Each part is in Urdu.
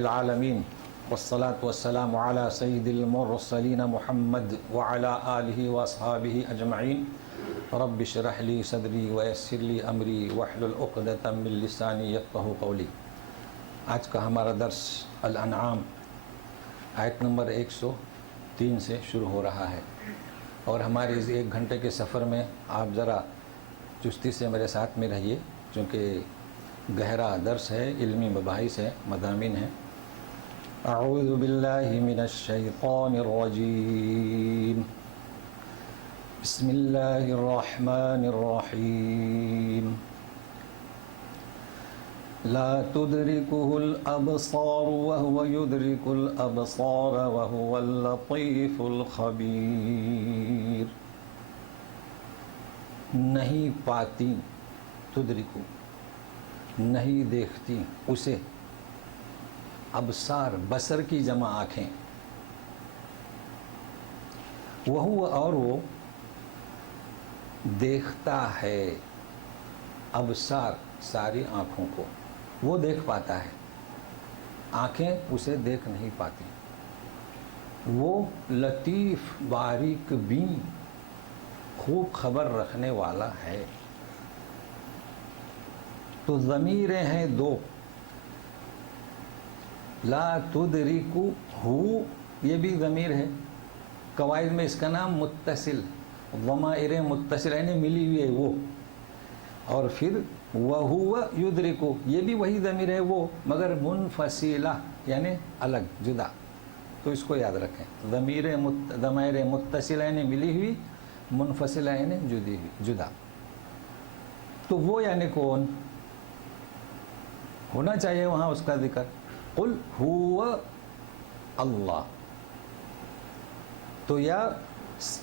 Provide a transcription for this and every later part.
العالمین والصلاة والسلام علی سید المرسلین محمد وعلی آلہ واصحابہ اجمعین رب اشرح لی صدری ویسر لی امری واحلل عقدۃ من لسانی یفقہوا قولی۔ آج کا ہمارا درس الانعام آیت نمبر 103 سے شروع ہو رہا ہے، اور ہمارے اس 1 گھنٹے کے سفر میں آپ ذرا چستی سے میرے ساتھ میں رہیے، چونکہ گہرا درس ہے، علمی مباحث ہے، مضامین ہیں۔ اعوذ باللہ من الشیطان الرجیم، بسم اللہ الرحمن الرحیم۔ لا تدركه الابصار وهو يدرك الابصار وهو اللطيف الخبیر۔ نہیں پاتی، تدرکو نہیں دیکھتی اسے، ابصار بصر کی جمع آنکھیں، وہ اور وہ دیکھتا ہے ابصار ساری آنکھوں کو، وہ دیکھ پاتا ہے، آنکھیں اسے دیکھ نہیں پاتی۔ وہ لطیف باریک بین خوب خبر رکھنے والا ہے۔ تو ضمیریں ہیں 2، لا تدرکو ہو، یہ بھی ضمیر ہے، قواعد میں اس کا نام متصل، ضمائر متصل یعنی ملی ہوئی ہے وہ، اور پھر وہو یدرکو، یہ بھی وہی ضمیر ہے وہ، مگر منفصلہ یعنی الگ جدا، تو اس کو یاد رکھیں، ضمائر متصلہ یعنی ملی ہوئی، منفصلہ یعنی جدا۔ تو وہ یعنی کون ہونا چاہیے وہاں اس کا ذکر، قل ہوا اللہ، تو یا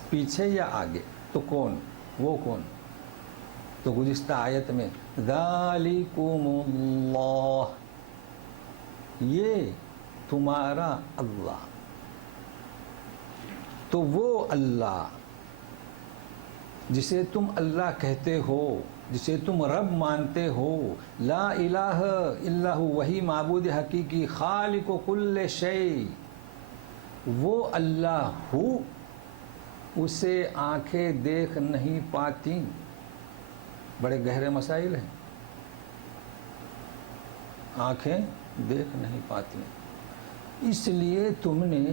پیچھے یا آگے، تو کون، وہ کون؟ تو گزشتہ آیت میں ذالکم اللہ، یہ تمہارا اللہ، تو وہ اللہ جسے تم اللہ کہتے ہو، جسے تم رب مانتے ہو، لا الہ الا ہو، وہی معبود حقیقی، خالق کل شیء، وہ اللہ ہو، اسے آنکھیں دیکھ نہیں پاتی۔ بڑے گہرے مسائل ہیں، آنکھیں دیکھ نہیں پاتی، اس لیے تم نے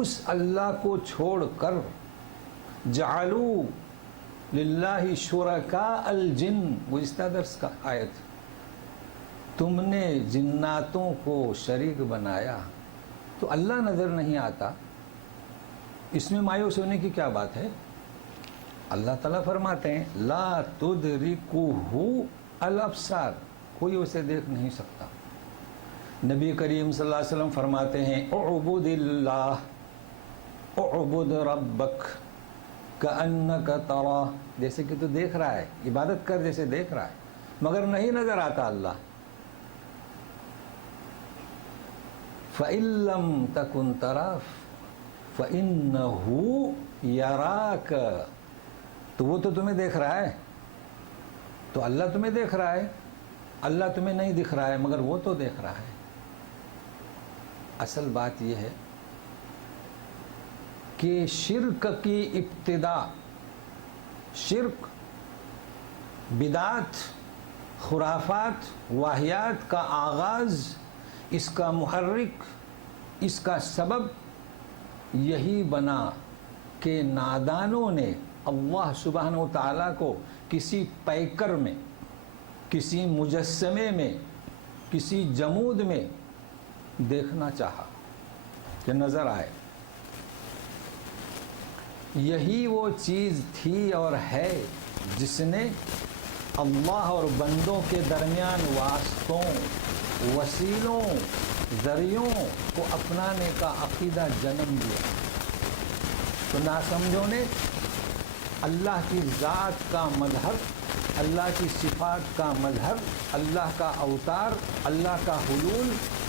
اس اللہ کو چھوڑ کر جعلوا للہ شرکاء الجن، گزشتہ درس کا آیت، تم نے جناتوں کو شریک بنایا، تو اللہ نظر نہیں آتا، اس میں مایوس ہونے کی کیا بات ہے؟ اللہ تعالیٰ فرماتے ہیں لا تدرکہ الابصار، کوئی اسے دیکھ نہیں سکتا۔ نبی کریم صلی اللہ علیہ وسلم فرماتے ہیں اعبد اللہ، اعبد ربک کأنک تراہ، جیسے کہ تو دیکھ رہا ہے، عبادت کر جیسے دیکھ رہا ہے، مگر نہیں نظر آتا اللہ۔ فَإِن لَّمْ تَكُن تَرَاهُ فَإِنَّهُ يَرَاكَ، تو وہ تو تمہیں دیکھ رہا ہے، تو اللہ تمہیں دیکھ رہا ہے، اللہ تمہیں نہیں دکھ رہا ہے مگر وہ تو دیکھ رہا ہے۔ اصل بات یہ ہے کہ شرک کی ابتدا، شرک، بدعت، خرافات، واہیات کا آغاز، اس کا محرک، اس کا سبب یہی بنا کہ نادانوں نے اللہ سبحانہ و تعالیٰ کو کسی پیکر میں، کسی مجسمے میں، کسی جمود میں دیکھنا چاہا کہ نظر آئے۔ یہی وہ چیز تھی اور ہے جس نے اللہ اور بندوں کے درمیان واسطوں، وسیلوں، ذریعوں کو اپنانے کا عقیدہ جنم دیا۔ تو ناسمجھوں نے اللہ کی ذات کا مظہر، اللہ کی صفات کا مظہر، اللہ کا اوتار، اللہ کا حلول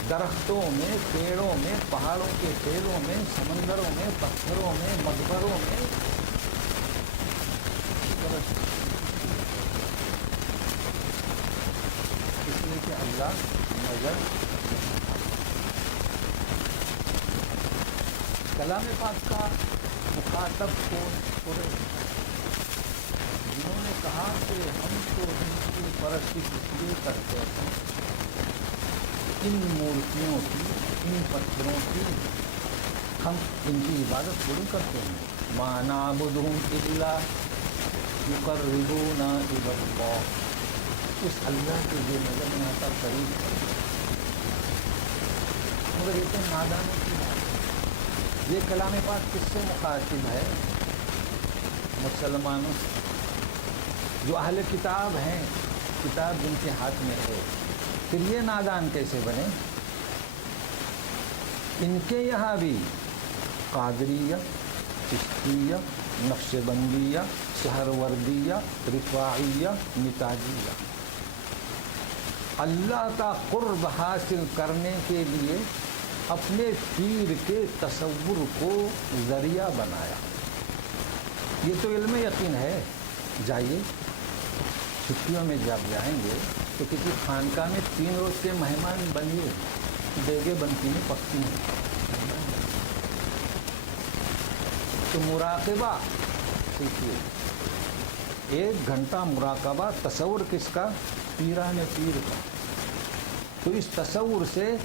درختوں میں، پیڑوں میں، پہاڑوں کے تیلوں میں، سمندروں میں، پتھروں میں، مقبروں میں، اس لیے کہ اللہ نظر کلام پاک کا مخاطب کون؟ قریش، جنہوں نے کہا کہ ہم تو ان کی پرستی اس لیے کرتے ہیں، ان مورتیوں کی، ان پتھروں کی ہم ان کی عبادت تھوڑی کرتے ہیں۔ ما نعبدہم الا یقربونا الی اللہ، اس اللہ کے جو نظر میں آتا قریب ہے۔ مگر یہ تو نادانوں کی بات ہے۔ یہ کلام پاک کس سے مخاطب ہے؟ مسلمانوں سے، جو اہل کتاب ہیں، کتاب جن کے ہاتھ میں ہے۔ پھر یہ نادان کیسے بنے؟ ان کے یہاں بھی قادریہ، چشتیہ، نقش بندیہ، سہروردیہ، رفاعیہ، نتاجیہ، اللہ کا قرب حاصل کرنے کے لیے اپنے پیر کے تصور کو ذریعہ بنایا۔ یہ تو علم یقین ہے۔ جائیے چھٹیوں میں جب جائیں گے تو کسی خانقاہ میں 3 روز کے مہمان بنیے، دیگیں بنتی ہیں، پکتی ہیں، تو مراقبہ سیکھیے۔ 1 گھنٹہ مراقبہ، تصور کس کا؟ پیران پیر کا۔ تو اس تصور سے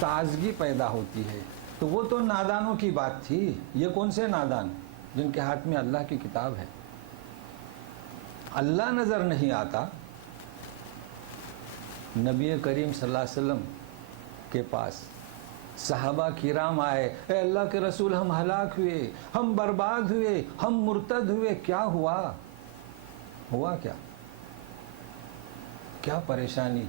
تازگی پیدا ہوتی ہے۔ تو وہ تو نادانوں کی بات تھی۔ یہ کون سے نادان؟ جن کے ہاتھ میں اللہ کی کتاب ہے۔ اللہ نظر نہیں آتا۔ نبی کریم صلی اللہ علیہ وسلم کے پاس صحابہ کرام آئے، اے اللہ کے رسول ہم ہلاک ہوئے، ہم برباد ہوئے، ہم مرتد ہوئے۔ کیا ہوا؟ ہوا کیا؟ کیا پریشانی؟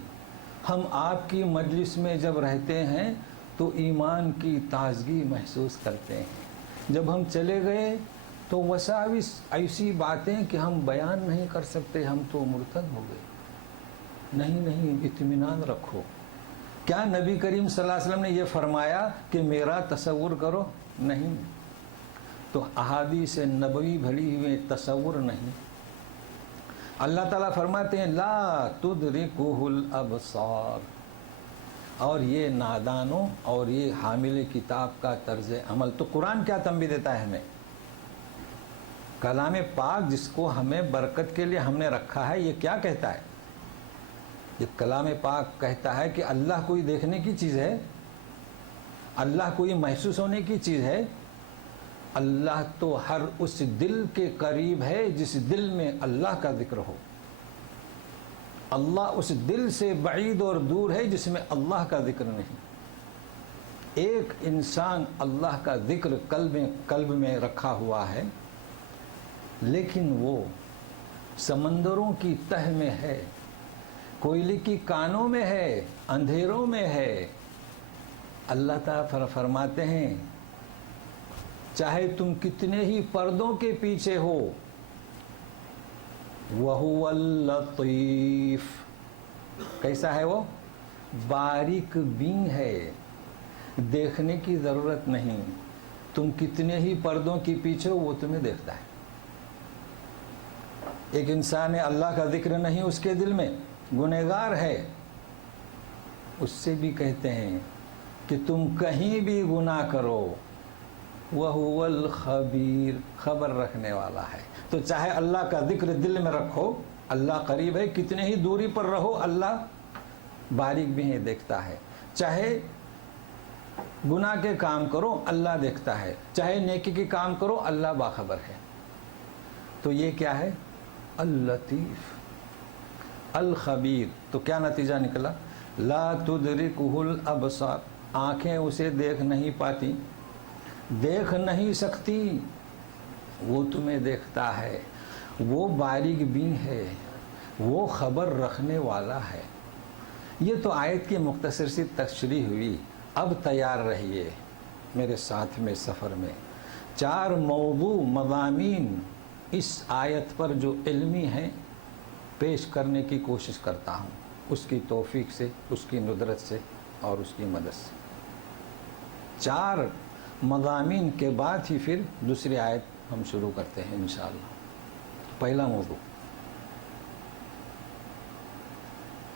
ہم آپ کی مجلس میں جب رہتے ہیں تو ایمان کی تازگی محسوس کرتے ہیں، جب ہم چلے گئے تو وساوس ایسی باتیں کہ ہم بیان نہیں کر سکتے، ہم تو مرتد ہو گئے۔ نہیں، اطمینان رکھو۔ کیا نبی کریم صلی اللہ علیہ وسلم نے یہ فرمایا کہ میرا تصور کرو؟ نہیں۔ تو احادیث نبوی بھری ہوئے تصور نہیں۔ اللہ تعالیٰ فرماتے ہیں لا تدرکہ الابصار، اور یہ نادانوں اور یہ حامل کتاب کا طرز عمل۔ تو قرآن کیا تنبیہ دیتا ہے ہمیں؟ کلام پاک جس کو ہمیں برکت کے لیے ہم نے رکھا ہے، یہ کیا کہتا ہے؟ یہ کلام پاک کہتا ہے کہ اللہ کوئی دیکھنے کی چیز ہے؟ اللہ کوئی محسوس ہونے کی چیز ہے؟ اللہ تو ہر اس دل کے قریب ہے جس دل میں اللہ کا ذکر ہو۔ اللہ اس دل سے بعید اور دور ہے جس میں اللہ کا ذکر نہیں۔ ایک انسان اللہ کا ذکر قلب میں رکھا ہوا ہے، لیکن وہ سمندروں کی تہ میں ہے، کوئلے کی کانوں میں ہے، اندھیروں میں ہے۔ اللہ تعالیٰ فرماتے ہیں چاہے تم کتنے ہی پردوں کے پیچھے ہو، وَهُوَ اللَّطِيفُ، کیسا ہے وہ؟ باریک بین ہے، دیکھنے کی ضرورت نہیں۔ تم کتنے ہی پردوں کے پیچھے ہو، وہ تمہیں دیکھتا ہے۔ ایک انسان ہے، اللہ کا ذکر نہیں اس کے دل میں، گنہگار ہے، اس سے بھی کہتے ہیں کہ تم کہیں بھی گناہ کرو، وَهُوَ الْخَبِيرُ، خبر رکھنے والا ہے۔ تو چاہے اللہ کا ذکر دل میں رکھو، اللہ قریب ہے، کتنے ہی دوری پر رہو، اللہ باریک بھی ہے، دیکھتا ہے۔ چاہے گناہ کے کام کرو، اللہ دیکھتا ہے، چاہے نیکی کے کام کرو، اللہ باخبر ہے۔ تو یہ کیا ہے؟ اللطیف، الخبیر۔ تو کیا نتیجہ نکلا؟ لا تدرکہ الابصار، آنکھیں اسے دیکھ نہیں پاتی، دیکھ نہیں سکتی، وہ تمہیں دیکھتا ہے، وہ باریک بین ہے، وہ خبر رکھنے والا ہے۔ یہ تو آیت کی مختصر سی تشریح ہوئی۔ اب تیار رہیے میرے ساتھ میں سفر میں۔ 4 موضوع، مضامین اس آیت پر جو علمی ہیں پیش کرنے کی کوشش کرتا ہوں، اس کی توفیق سے، اس کی ندرت سے اور اس کی مدد سے۔ 4 مضامین کے بعد ہی پھر دوسری آیت ہم شروع کرتے ہیں انشاءاللہ۔ پہلا موضوع،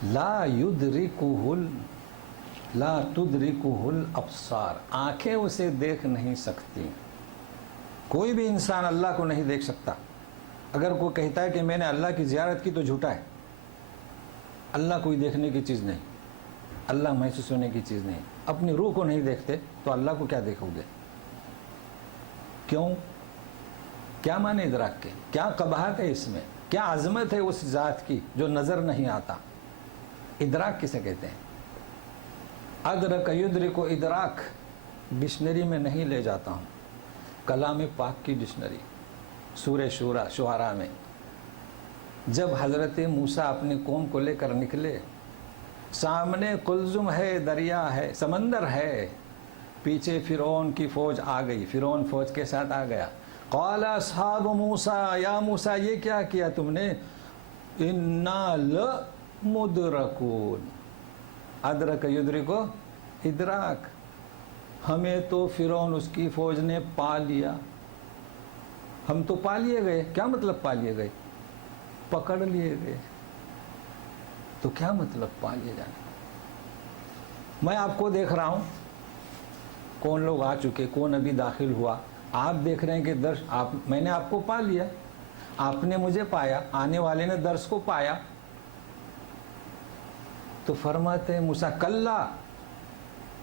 لا تدرکہ الابصار، آنکھیں اسے دیکھ نہیں سکتی۔ کوئی بھی انسان اللہ کو نہیں دیکھ سکتا. اگر کوئی کہتا ہے کہ میں نے اللہ کی زیارت کی تو جھوٹا ہے. اللہ کوئی دیکھنے کی چیز نہیں, اللہ محسوس ہونے کی چیز نہیں. اپنی روح کو نہیں دیکھتے تو اللہ کو کیا دیکھو گے؟ کیوں؟ کیا معنی ادراک کے؟ کیا قباحت ہے اس میں؟ کیا عظمت ہے اس ذات کی جو نظر نہیں آتا؟ ادراک کسے کہتے ہیں؟ ادرک یدرک و ادراک ڈکشنری میں نہیں لے جاتا ہوں, کلام پاک کی ڈکشنری سورہ شعراء میں. جب حضرت موسیٰ اپنی قوم کو لے کر نکلے, سامنے قلزم ہے, دریا ہے, سمندر ہے, پیچھے فرعون کی فوج آ گئی, فرعون فوج کے ساتھ آ گیا. قال اصحاب موسیٰ, یا موسیٰ یہ کیا کیا تم نے؟ انا لمدرکون. ادرک یدرک ادراک, ہمیں تو فرعون اس کی فوج نے پا لیا. ہم تو پا لیے گئے. کیا مطلب پا لیے گئے؟ پکڑ لیے گئے. تو کیا مطلب پا لیے جانے؟ میں آپ کو دیکھ رہا ہوں, کون لوگ آ چکے, کون ابھی داخل ہوا. آپ دیکھ رہے ہیں کہ درس میں نے آپ کو پا لیا, آپ نے مجھے پایا, آنے والے نے درس کو پایا. تو فرماتے ہیں موسیٰ کلا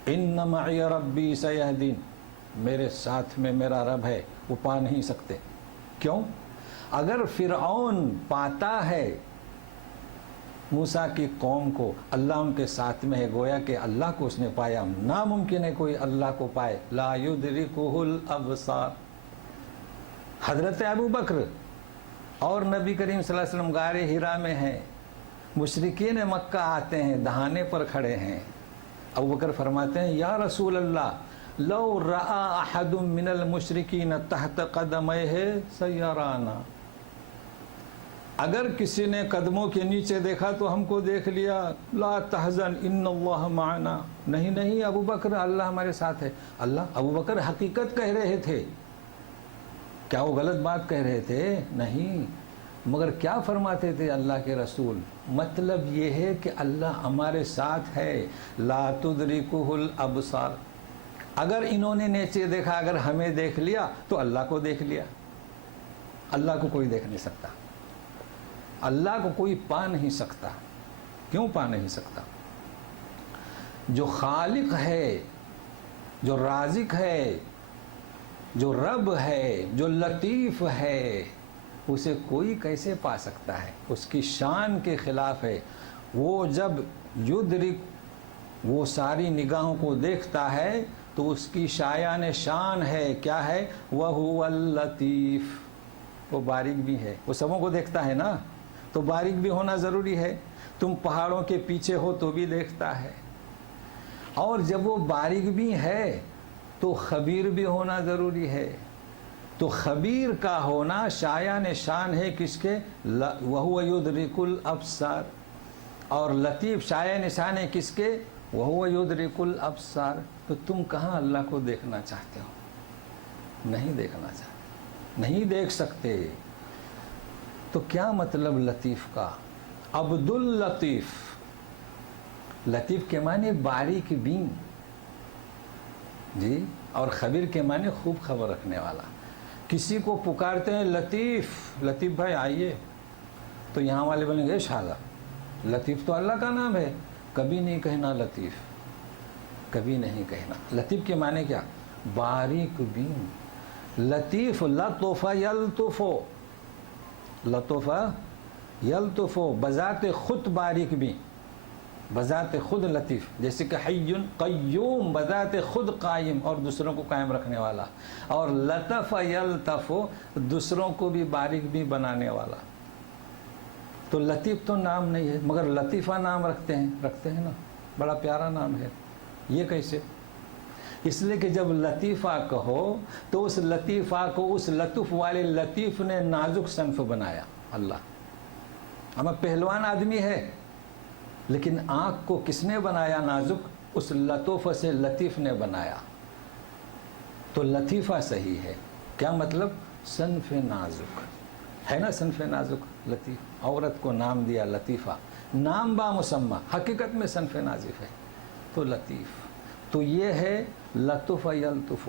ان معی ربی سیہدین, میرے ساتھ میں میرا رب ہے, وہ پا نہیں سکتے. کیوں؟ اگر فرعون پاتا ہے موسیٰ کی قوم کو, اللہ ان کے ساتھ میں ہے, گویا کہ اللہ کو اس نے پایا. ناممکن ہے کوئی اللہ کو پائے. لا یدرکہ الابصار. حضرت ابو بکر اور نبی کریم صلی اللہ علیہ وسلم غار حرا میں ہیں, مشرکین مکہ آتے ہیں, دہانے پر کھڑے ہیں. ابو بکر فرماتے ہیں یا رسول اللہ لو رأى احد من المشرکین تحت قدمیہ سیرانا. اگر کسی نے قدموں کے نیچے دیکھا تو ہم کو دیکھ لیا. لا تحزن ان اللہ معنا. نہیں ابو بکر, اللہ ہمارے ساتھ ہے. اللہ, ابو بکر حقیقت کہہ رہے تھے. کیا وہ غلط بات کہہ رہے تھے؟ نہیں. مگر کیا فرماتے تھے اللہ کے رسول؟ مطلب یہ ہے کہ اللہ ہمارے ساتھ ہے. لا تدرکہ الابصار. اگر انہوں نے نیچے دیکھا, اگر ہمیں دیکھ لیا تو اللہ کو دیکھ لیا. اللہ کو کوئی دیکھ نہیں سکتا, اللہ کو کوئی پا نہیں سکتا. کیوں پا نہیں سکتا؟ جو خالق ہے, جو رازق ہے, جو رب ہے, جو لطیف ہے, اسے کوئی کیسے پا سکتا ہے؟ اس کی شان کے خلاف ہے. وہ جب یدرک, وہ ساری نگاہوں کو دیکھتا ہے تو اس کی شایان شان ہے. کیا ہے؟ وَهُوَ اللَّطِيفُ. وہ باریک بھی ہے. وہ سبوں کو دیکھتا ہے نا, تو باریک بھی ہونا ضروری ہے. تم پہاڑوں کے پیچھے ہو تو بھی دیکھتا ہے. اور جب وہ باریک بھی ہے تو خبیر بھی ہونا ضروری ہے. تو خبیر کا ہونا شایان شان ہے کس کے؟ وَهُوَ يُدْرِكُ الْأَبْصَارَ. اور لطیف شایان شان ہے کس کے؟ وَهُوَ يُدْرِكُ الْأَبْصَارَ. تو تم کہاں اللہ کو دیکھنا چاہتے ہو؟ نہیں دیکھنا چاہتے, نہیں دیکھ سکتے. تو کیا مطلب لطیف کا؟ عبد اللطیف. لطیف کے معنی باریک بین جی, اور خبیر کے معنی خوب خبر رکھنے والا. کسی کو پکارتے ہیں لطیف, لطیف بھائی آئیے, تو یہاں والے بولیں گے شاذا, لطیف تو اللہ کا نام ہے. کبھی نہیں کہنا لطیف, کبھی نہیں کہنا. لطیف کے معنی کیا؟ باریک بین. لطیف لطف یلطف, لطف یلطف, بذات خود باریک بھی, بذات خود لطیف. جیسے کہ حی قیوم, بذات خود قائم اور دوسروں کو قائم رکھنے والا. اور لطف یلطف, دوسروں کو بھی باریک بھی بنانے والا. تو لطیف تو نام نہیں ہے, مگر لطیفہ نام رکھتے ہیں نا, بڑا پیارا نام ہے. یہ کیسے؟ اس لیے کہ جب لطیفہ کہو تو اس لطیفہ کو اس لطف والے لطیف نے نازک صنف بنایا. اللہ ہمیں پہلوان آدمی ہے, لیکن آنکھ کو کس نے بنایا نازک؟ اس لطف سے لطیف نے بنایا. تو لطیفہ صحیح ہے. کیا مطلب؟ صنف نازک ہے نا, صنف نازک لطیف. عورت کو نام دیا لطیفہ, نام با مسمى, حقیقت میں صنف نازک ہے. تو لطیف, تو یہ ہے لطف یلطف.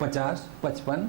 50, 55,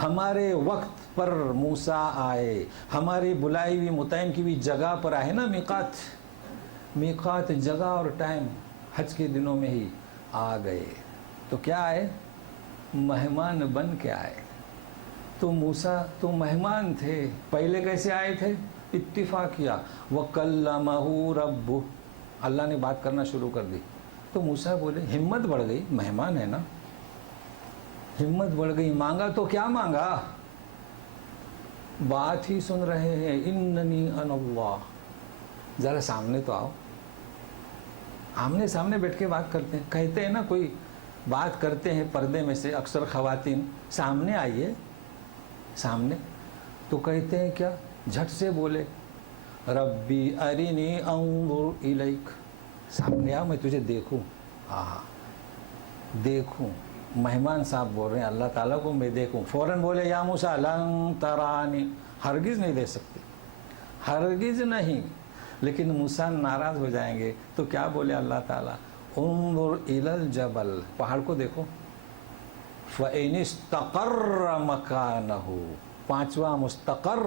ہمارے وقت پر موسیٰ آئے، ہماری بلائی ہوئی متعین کی ہوئی جگہ پر آئے نا، میقات جگہ اور ٹائم حج کے دنوں میں ہی آ گئے. تو کیا آئے؟ مہمان بن کے آئے. تو موسیٰ تو مہمان تھے، پہلے کیسے آئے تھے؟ اتفاق کیا. وَكَلَّمَهُ رَبُّهُ، اللہ نے بات کرنا شروع کر دی. تو موسیٰ بولے، ہمت بڑھ گئی، مہمان ہے نا، ہمت بڑھ گئی. مانگا تو کیا مانگا؟ بات ہی سن رہے ہیں، اننی انا اللہ. ذرا سامنے تو آؤ. آمنے سامنے بیٹھ کے بات کرتے ہیں. کہتے ہیں نا، کوئی بات کرتے ہیں پردے میں سے، اکثر خواتین، سامنے آئیے سامنے. تو کہتے ہیں کیا؟ جھٹ سے بولے، ربی ارینی انظر الیک، سامنے آ، میں تجھے دیکھوں. دیکھوں. مہمان صاحب بول رہے ہیں اللہ تعالیٰ کو میں دیکھوں. فوراً بولے یا موسیٰ لن ترانی، ہرگز نہیں دیکھ سکتے، ہرگز نہیں. لیکن موسیٰ ناراض ہو جائیں گے تو کیا بولے اللہ تعالیٰ؟ انظر الی الجبل، پہاڑ کو دیکھو. فإن استقر مکانہ، پانچواں مستقر.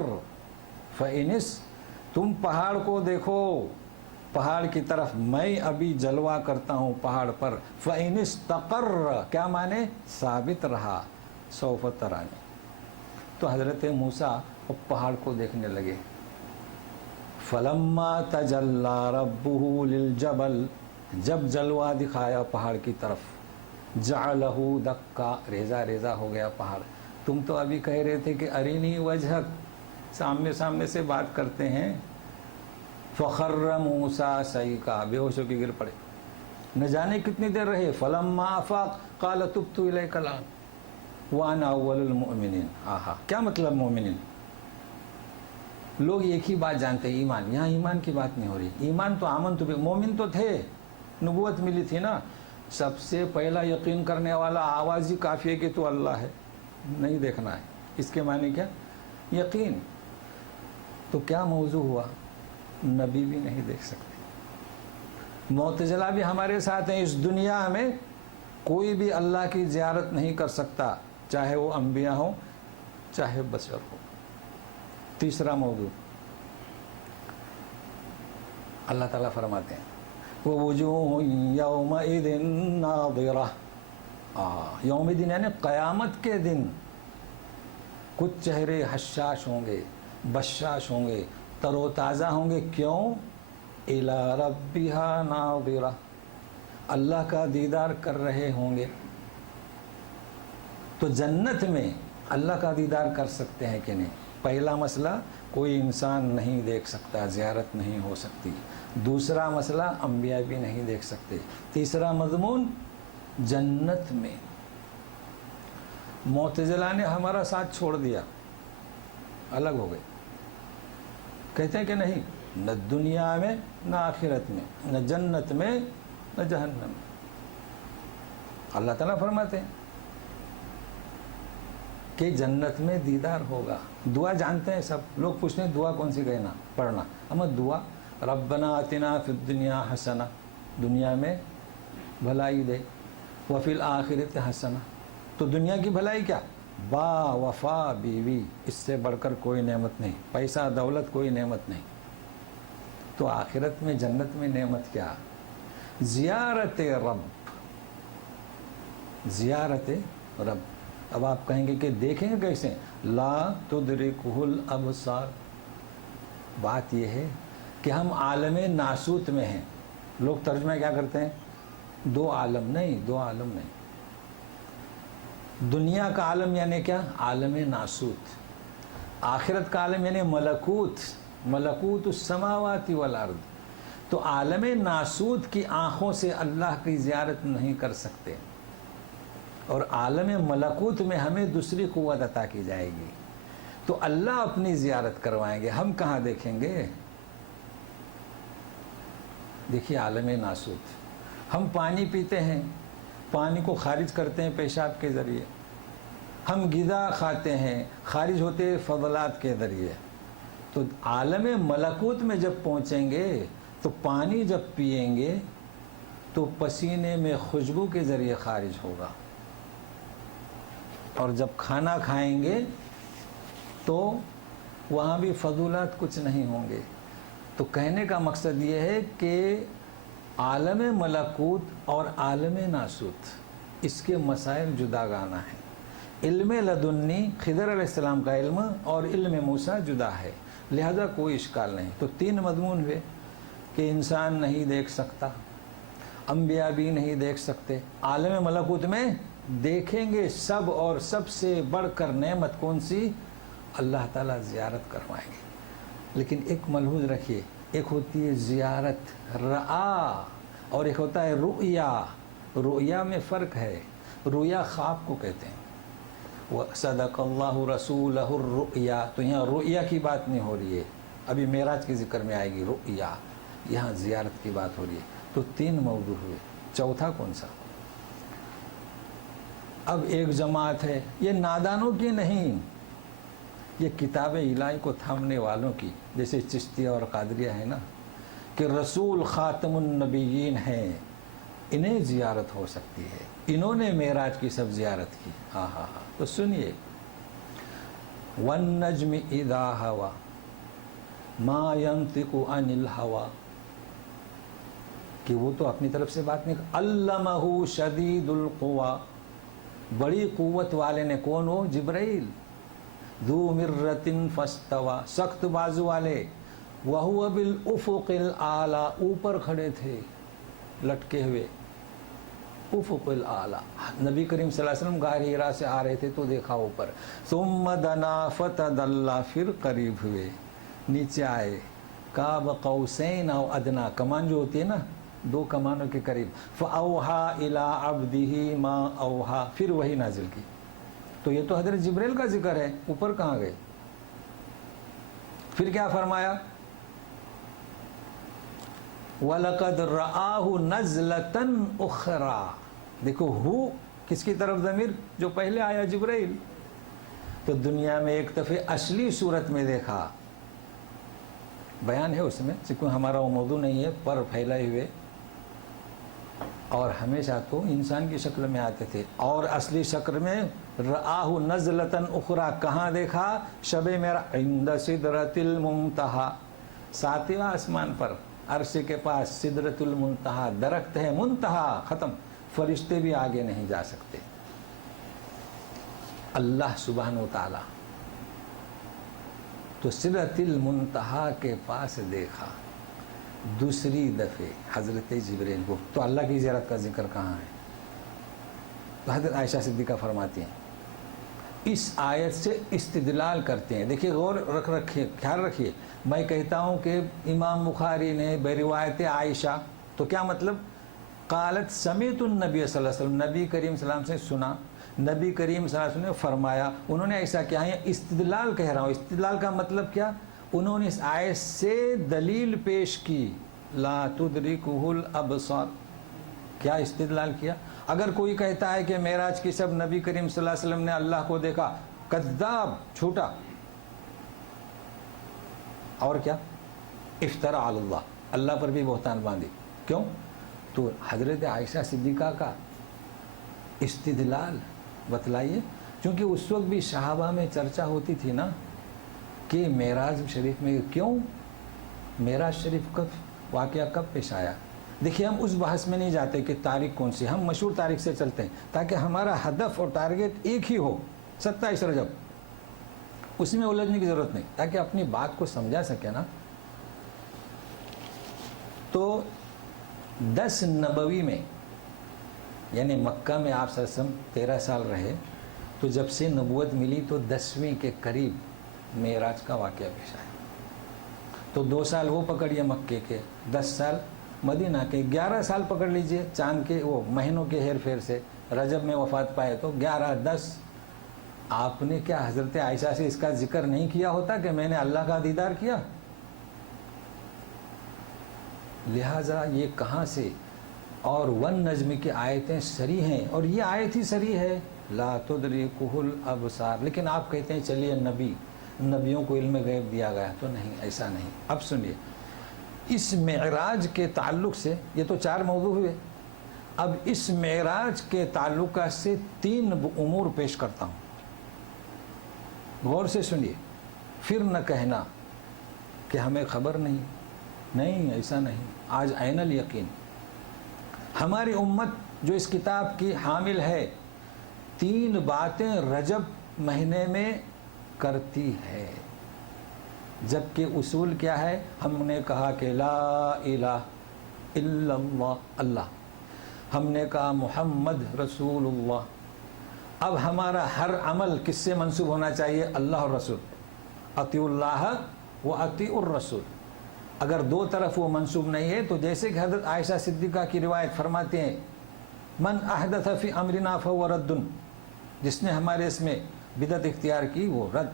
فإن، تم پہاڑ کو دیکھو، پہاڑ کی طرف میں ابھی جلوہ کرتا ہوں پہاڑ پر. فإن استقر، کیا مانے؟ ثابت رہا. سوف ترانی. تو حضرت موسیٰ پہاڑ کو دیکھنے لگے. فلما تجلی ربہ للجبل، جب جلوہ دکھایا پہاڑ کی طرف، جعلہ دکا، ریزہ ریزہ ہو گیا پہاڑ. تم تو ابھی کہہ رہے تھے کہ ارینی وجہک، سامنے سامنے سے بات کرتے ہیں. فخر موسیٰ صعقا، بے ہوش ہو کے گر پڑے. نہ جانے کتنی دیر رہے. فلما افاق قال تبت الیک الآن وانا اول المؤمنین. آہا، کیا مطلب مومنین؟ لوگ ایک ہی بات جانتے ہیں، ایمان. یہاں ایمان کی بات نہیں ہو رہی. ایمان تو آمنت بہ، مومن تو تھے، نبوت ملی تھی نا. سب سے پہلا یقین کرنے والا آواز ہی کافی ہے کہ تو اللہ ہے، نہیں دیکھنا ہے. اس کے معنی کیا؟ یقین. تو کیا موضوع ہوا؟ نبی بھی نہیں دیکھ سکتے. معتزلہ بھی ہمارے ساتھ ہیں. اس دنیا میں کوئی بھی اللہ کی زیارت نہیں کر سکتا، چاہے وہ انبیاء ہوں چاہے بشر ہو. تیسرا موضوع، اللہ تعالیٰ فرماتے ہیں وَوُجُوهٌ يَوْمَئِذٍ نَاظِرَةٌ، یوم دن یعنی قیامت کے دن کچھ چہرے حشاش ہوں گے، بشاش ہوں گے، تر و تازہ ہوں گے. کیوں؟ اِلَىٰ رَبِّهَا نَاظِرَةٌ، اللہ کا دیدار کر رہے ہوں گے. تو جنت میں اللہ کا دیدار کر سکتے ہیں کہ نہیں؟ پہلا مسئلہ، کوئی انسان نہیں دیکھ سکتا، زیارت نہیں ہو سکتی. دوسرا مسئلہ، انبیاء بھی نہیں دیکھ سکتے. تیسرا مضمون، جنت میں. معتزلہ نے ہمارا ساتھ چھوڑ دیا، الگ ہو گئے. کہتے ہیں کہ نہیں، نہ دنیا میں نہ آخرت میں، نہ جنت میں نہ جہنم میں. اللہ تعالیٰ فرماتے ہیں کہ جنت میں دیدار ہوگا. دعا جانتے ہیں سب لوگ. پوچھتے ہیں دعا کون سی کہنا پڑھنا؟ اما دعا ربنا آتنا فی الدنیا حسنہ، دنیا میں بھلائی دے، وفی الآخرت حسنہ. تو دنیا کی بھلائی کیا؟ با وفا بیوی، اس سے بڑھ کر کوئی نعمت نہیں. پیسہ دولت کوئی نعمت نہیں. تو آخرت میں جنت میں نعمت کیا؟ زیارت رب، زیارت رب. اب آپ کہیں گے کہ دیکھیں گے کیسے؟ لا تدرکہ الابصار. بات یہ ہے کہ ہم عالم ناسوت میں ہیں. لوگ ترجمہ کیا کرتے ہیں؟ دو عالم. نہیں، دو عالم نہیں. دنیا کا عالم یعنی کیا؟ عالم ناسوت. آخرت کا عالم یعنی ملکوت، ملکوت السماوات والارض. تو عالم ناسوت کی آنکھوں سے اللہ کی زیارت نہیں کر سکتے، اور عالم ملکوت میں ہمیں دوسری قوت عطا کی جائے گی تو اللہ اپنی زیارت کروائیں گے. ہم کہاں دیکھیں گے؟ دیکھیے عالم ناسوت، ہم پانی پیتے ہیں، پانی کو خارج کرتے ہیں پیشاب کے ذریعے. ہم غذا کھاتے ہیں، خارج ہوتے فضلات کے ذریعے. تو عالم ملکوت میں جب پہنچیں گے تو پانی جب پئیں گے تو پسینے میں خوشبو کے ذریعے خارج ہوگا. اور جب کھانا کھائیں گے تو وہاں بھی فضولات کچھ نہیں ہوں گے۔ تو کہنے کا مقصد یہ ہے کہ عالم ملکوت اور عالم ناسوت اس کے مسائل جداگانہ ہیں۔ علم لدنی خضر علیہ السلام کا علم اور علم موسیٰ جدا ہے، لہذا کوئی اشکال نہیں۔ تو 3 مضمون ہوئے کہ انسان نہیں دیکھ سکتا، انبیاء بھی نہیں دیکھ سکتے، عالم ملکوت میں دیکھیں گے سب، اور سب سے بڑھ کر نعمت کون سی؟ اللہ تعالیٰ زیارت کروائیں گے۔ لیکن ایک ملحوظ رکھیے، ایک ہوتی ہے زیارت رعا اور ایک ہوتا ہے رؤیا۔ رؤیا میں فرق ہے، رؤیا خواب کو کہتے ہیں، صدق اللہ رسولہ الرؤیا، تو یہاں رؤیا کی بات نہیں ہو رہی ہے، ابھی معراج کے ذکر میں آئے گی رؤیا، یہاں زیارت کی بات ہو رہی ہے۔ تو 3 موضوع ہوئے، چوتھا کون سا؟ اب ایک جماعت ہے، یہ نادانوں کی نہیں، یہ کتاب الہی کو تھامنے والوں کی، جیسے چشتیہ اور قادریہ ہے نا، کہ رسول خاتم النبیین ہیں، انہیں زیارت ہو سکتی ہے، انہوں نے معراج کی سب زیارت کی۔ ہاں ہاں ہاں، تو سنیے، والنجم اذا ہوا ما ينطق عن الہوا، کہ وہ تو اپنی طرف سے بات نہیں، علمہ شدید القوا، بڑی قوت والے نے، کون ہو؟ جبرائیل، ذو مرۃ فاستوى، سخت بازو والے، وہو بالافق الاعلی، اوپر کھڑے تھے لٹکے ہوئے، افق الاعلی، نبی کریم صلی اللہ علیہ وسلم غار حرا سے آ رہے تھے تو دیکھا اوپر، ثم دنا فتدلی، پھر قریب ہوئے، نیچے آئے، قاب قوسین او ادنا، کمان جو ہوتی ہے نا 2 کمانوں کے قریب، فاوحا الی عبدہ ما اوحا، پھر وہی نازل کی۔ تو یہ تو حضرت جبریل کا ذکر ہے، اوپر کہاں گئے؟ پھر کیا فرمایا؟ وَلَقَدْ رَآهُ نَزْلَةً أُخْرَى، دیکھو ہو کس کی طرف ضمیر؟ جو پہلے آیا جبرائیل، تو دنیا میں ایک دفعہ اصلی صورت میں دیکھا، بیان ہے اس میں، چونکہ ہمارا وہ موضوع نہیں ہے، پر پھیلائے ہوئے، اور ہمیشہ تو انسان کی شکل میں آتے تھے، اور اصلی شکل میں رآہ نزلۃ اخری، کہاں دیکھا؟ شب معراج، عند سدرۃ المنتہی، 7ویں آسمان پر، عرش کے پاس سدرۃ المنتہی، درخت ہے منتہا، ختم، فرشتے بھی آگے نہیں جا سکتے، اللہ سبحانہ و تعالی۔ تو سدرۃ المنتہی کے پاس دیکھا دوسری دفعہ حضرت جبریل کو، تو اللہ کی زیارت کا ذکر کہاں ہے؟ تو حضرت عائشہ صدیقہ فرماتی ہیں، اس آیت سے استدلال کرتے ہیں۔ دیکھیے غور رکھیے، خیال رکھیے، میں کہتا ہوں کہ امام بخاری نے بروایت عائشہ، تو کیا مطلب؟ قالت سمعت النبی صلی اللہ علیہ وسلم، نبی کریم صلی اللہ علیہ وسلم سے سنا، نبی کریم صلی اللہ علیہ وسلم نے فرمایا، انہوں نے ایسا کیا ہے، استدلال کہہ رہا ہوں۔ استدلال کا مطلب کیا؟ انہوں نے اس آیت سے دلیل پیش کی، لا تدرکہ الابصار، کیا استدلال کیا؟ اگر کوئی کہتا ہے کہ معراج کی سب نبی کریم صلی اللہ علیہ وسلم نے اللہ کو دیکھا، کذاب، جھوٹا، اور کیا؟ افترا علی اللہ، اللہ پر بھی بہتان باندھی۔ کیوں؟ تو حضرت عائشہ صدیقہ کا استدلال بتلائیے، کیونکہ اس وقت بھی صحابہ میں چرچا ہوتی تھی نا کہ معراج شریف میں، کیوں معراج شریف کب واقعہ کب پیش آیا؟ دیکھیے ہم اس بحث میں نہیں جاتے کہ تاریخ کون سی، ہم مشہور تاریخ سے چلتے ہیں تاکہ ہمارا ہدف اور ٹارگیٹ ایک ہی ہو، 27 رجب، اس میں الجھنے کی ضرورت نہیں، تاکہ اپنی بات کو سمجھا سکے نا۔ تو 10 نبوی میں، یعنی مکہ میں آپ صلی اللہ علیہ وسلم 13 سال رہے، تو جب سے نبوت ملی تو 10ویں کے قریب معراج کا واقعہ پیش آیا۔ تو 2 سال وہ پکڑیے مکے کے، 10 سال مدینہ کے، 11 سال پکڑ لیجئے چاند کے وہ مہینوں کے ہیر پھیر سے، رجب میں وفات پائے تو 11 10۔ آپ نے کیا حضرت عائشہ سے اس کا ذکر نہیں کیا ہوتا کہ میں نے اللہ کا دیدار کیا؟ لہٰذا یہ کہاں سے؟ اور والنجم کی آیتیں صریح ہیں، اور یہ آیت ہی صریح ہے، لا تدرکہ الابصار، لیکن آپ کہتے ہیں چلیے نبیوں کو علم غیب دیا گیا، تو نہیں، ایسا نہیں۔ اب سنیے، اس معراج کے تعلق سے، یہ تو 4 موضوع ہوئے، اب اس معراج کے تعلق سے 3 امور پیش کرتا ہوں۔ غور سے سنیے، پھر نہ کہنا کہ ہمیں خبر نہیں. نہیں، ایسا نہیں. آج عین الیقین ہماری امت جو اس کتاب کی حامل ہے 3 باتیں رجب مہینے میں کرتی ہے، جبکہ اصول کیا ہے؟ ہم نے کہا کہ لا الہ الا اللہ، ہم نے کہا محمد رسول اللہ. اب ہمارا ہر عمل کس سے منسوب ہونا چاہیے؟ اللہ اور رسول. اطیعوا اللہ و اطیعوا الرسول. اگر دو طرف وہ منسوب نہیں ہے تو جیسے کہ حضرت عائشہ صدیقہ کی روایت فرماتے ہیں من احدث فی امرنا فهو رد، جس نے ہمارے اس میں بدعت اختیار کی وہ رد.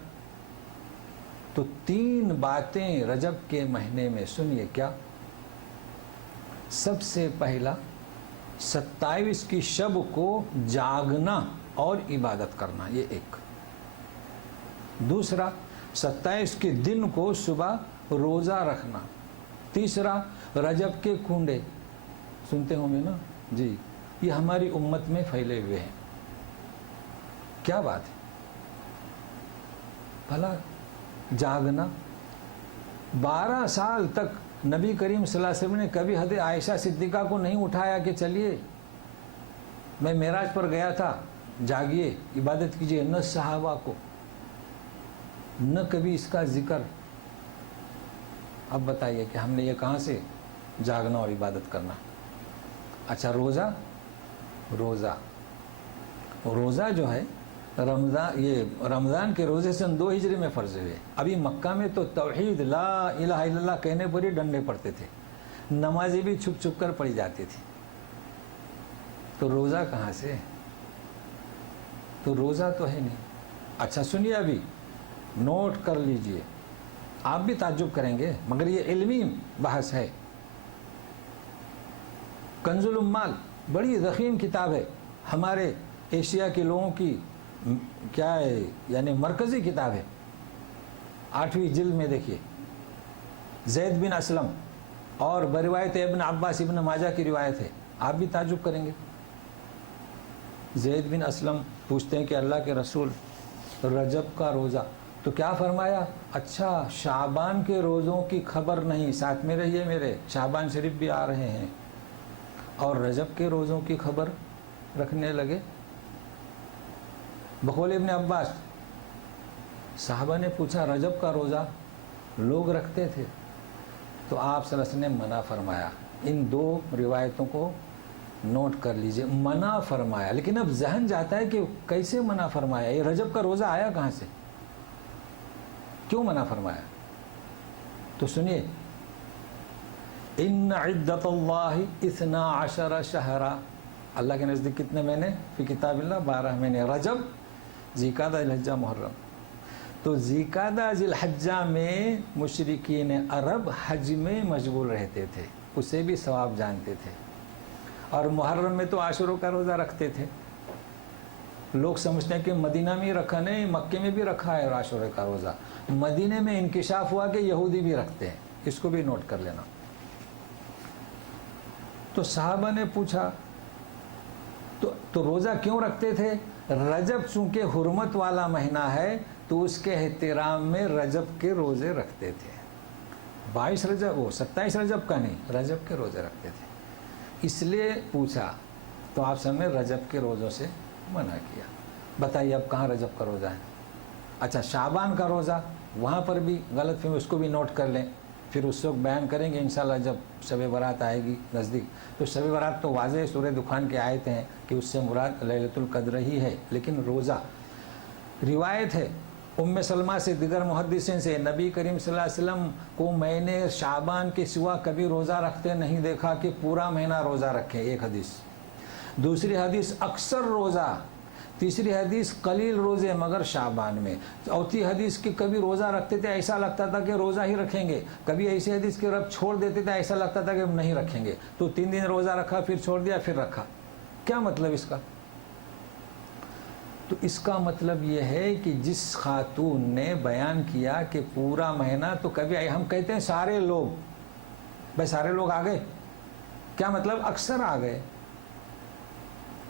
تو 3 باتیں رجب کے مہینے میں سنیے. کیا؟ سب سے پہلا 27 کی شب کو جاگنا اور عبادت کرنا، یہ ایک. دوسرا 27 کے دن کو صبح روزہ رکھنا. تیسرا رجب کے کنڈے، سنتے ہوں گے نا جی، یہ ہماری امت میں پھیلے ہوئے ہیں. کیا بات ہے؟ بھلا جاگنا 12 سال تک نبی کریم صلی اللہ علیہ وسلم نے کبھی حضرت عائشہ صدیقہ کو نہیں اٹھایا کہ چلیے میں معراج پر گیا تھا، جاگیے عبادت کیجیے. نہ صحابہ کو، نہ کبھی اس کا ذکر. اب بتائیے کہ ہم نے یہ کہاں سے جاگنا اور عبادت کرنا؟ اچھا روزہ روزہ جو ہے رمضان، یہ رمضان کے روزے سے 2 ہجری میں فرض ہوئے. ابھی مکہ میں تو توحید لا الہ الا اللہ کہنے پر ہی ڈنڈے پڑتے تھے، نمازیں بھی چھپ چھپ کر پڑھی جاتی تھی. تو روزہ کہاں سے؟ تو روزہ تو ہے نہیں. اچھا سنیے، ابھی نوٹ کر لیجئے، آپ بھی تعجب کریں گے مگر یہ علمی بحث ہے. کنز الامال بڑی ضخیم کتاب ہے، ہمارے ایشیا کے لوگوں کی کیا ہے یعنی مرکزی کتاب ہے. 8ویں جلد میں دیکھیے، زید بن اسلم اور بروایت ابن عباس ابن ماجہ کی روایت ہے. آپ بھی تعجب کریں گے. زید بن اسلم پوچھتے ہیں کہ اللہ کے رسول رجب کا روزہ تو کیا فرمایا؟ اچھا شعبان کے روزوں کی خبر نہیں، ساتھ میں رہیے میرے، شعبان شریف بھی آ رہے ہیں، اور رجب کے روزوں کی خبر رکھنے لگے. بقول ابن عباس صحابہ نے پوچھا رجب کا روزہ لوگ رکھتے تھے تو آپ صلی اللہ علیہ وسلم نے منع فرمایا. ان 2 روایتوں کو نوٹ کر لیجئے، منع فرمایا. لیکن اب ذہن جاتا ہے کہ کیسے منع فرمایا؟ یہ رجب کا روزہ آیا کہاں سے؟ کیوں منع فرمایا؟ تو سنیے، ان عدت اللہ 12 شہرا، اللہ کے نزدیک کتنے مہینے؟ فی کتاب اللہ 12 مہینے، رجب، ذوالقعدہ، ذوالحجہ، محرم. تو ذوالقعدہ ذوالحجہ میں مشرکین عرب حج میں مشغول رہتے تھے، اسے بھی ثواب جانتے تھے. اور محرم میں تو عاشورہ کا روزہ رکھتے تھے. لوگ سمجھتے ہیں کہ مدینہ میں ہی رکھا، نہیں مکے میں بھی رکھا ہے عاشورہ کا روزہ. مدینہ میں انکشاف ہوا کہ یہودی بھی رکھتے ہیں، اس کو بھی نوٹ کر لینا. تو صحابہ نے پوچھا تو روزہ کیوں رکھتے تھے؟ رجب چونکہ حرمت والا مہینہ ہے تو اس کے احترام میں رجب کے روزے رکھتے تھے. 22 رجب، وہ 27 رجب کا نہیں، رجب کے روزے رکھتے تھے. اس لیے پوچھا تو آپ سب نے رجب کے روزوں سے منع کیا. بتائیے اب کہاں رجب کا روزہ ہے؟ اچھا شعبان کا روزہ، وہاں پر بھی غلط فہمی، اس کو بھی نوٹ کر لیں، پھر اس وقت بیان کریں گے انشاءاللہ جب شب برات آئے گی نزدیک. تو شب برات تو واضح سورہ دخان کے آیت ہیں کہ اس سے مراد لیلۃ القدر ہی ہے. لیکن روزہ روایت ہے ام سلمہ سے، دیگر محدثین سے، نبی کریم صلی اللہ علیہ وسلم کو میں نے شعبان کے سوا کبھی روزہ رکھتے نہیں دیکھا کہ پورا مہینہ روزہ رکھیں. ایک حدیث. دوسری حدیث اکثر روزہ. تیسری حدیث قلیل روزے مگر شعبان میں. چوتھی حدیث کہ کبھی روزہ رکھتے تھے ایسا لگتا تھا کہ روزہ ہی رکھیں گے. کبھی ایسی حدیث کہ رب چھوڑ دیتے تھے ایسا لگتا تھا کہ ہم نہیں رکھیں گے. تو 3 دن روزہ رکھا، پھر چھوڑ دیا، پھر رکھا. کیا مطلب اس کا؟ تو اس کا مطلب یہ ہے کہ جس خاتون نے بیان کیا کہ پورا مہینہ، تو کبھی ہم کہتے ہیں سارے لوگ، بھائی سارے لوگ آ گئے، کیا مطلب؟ اکثر آ گئے.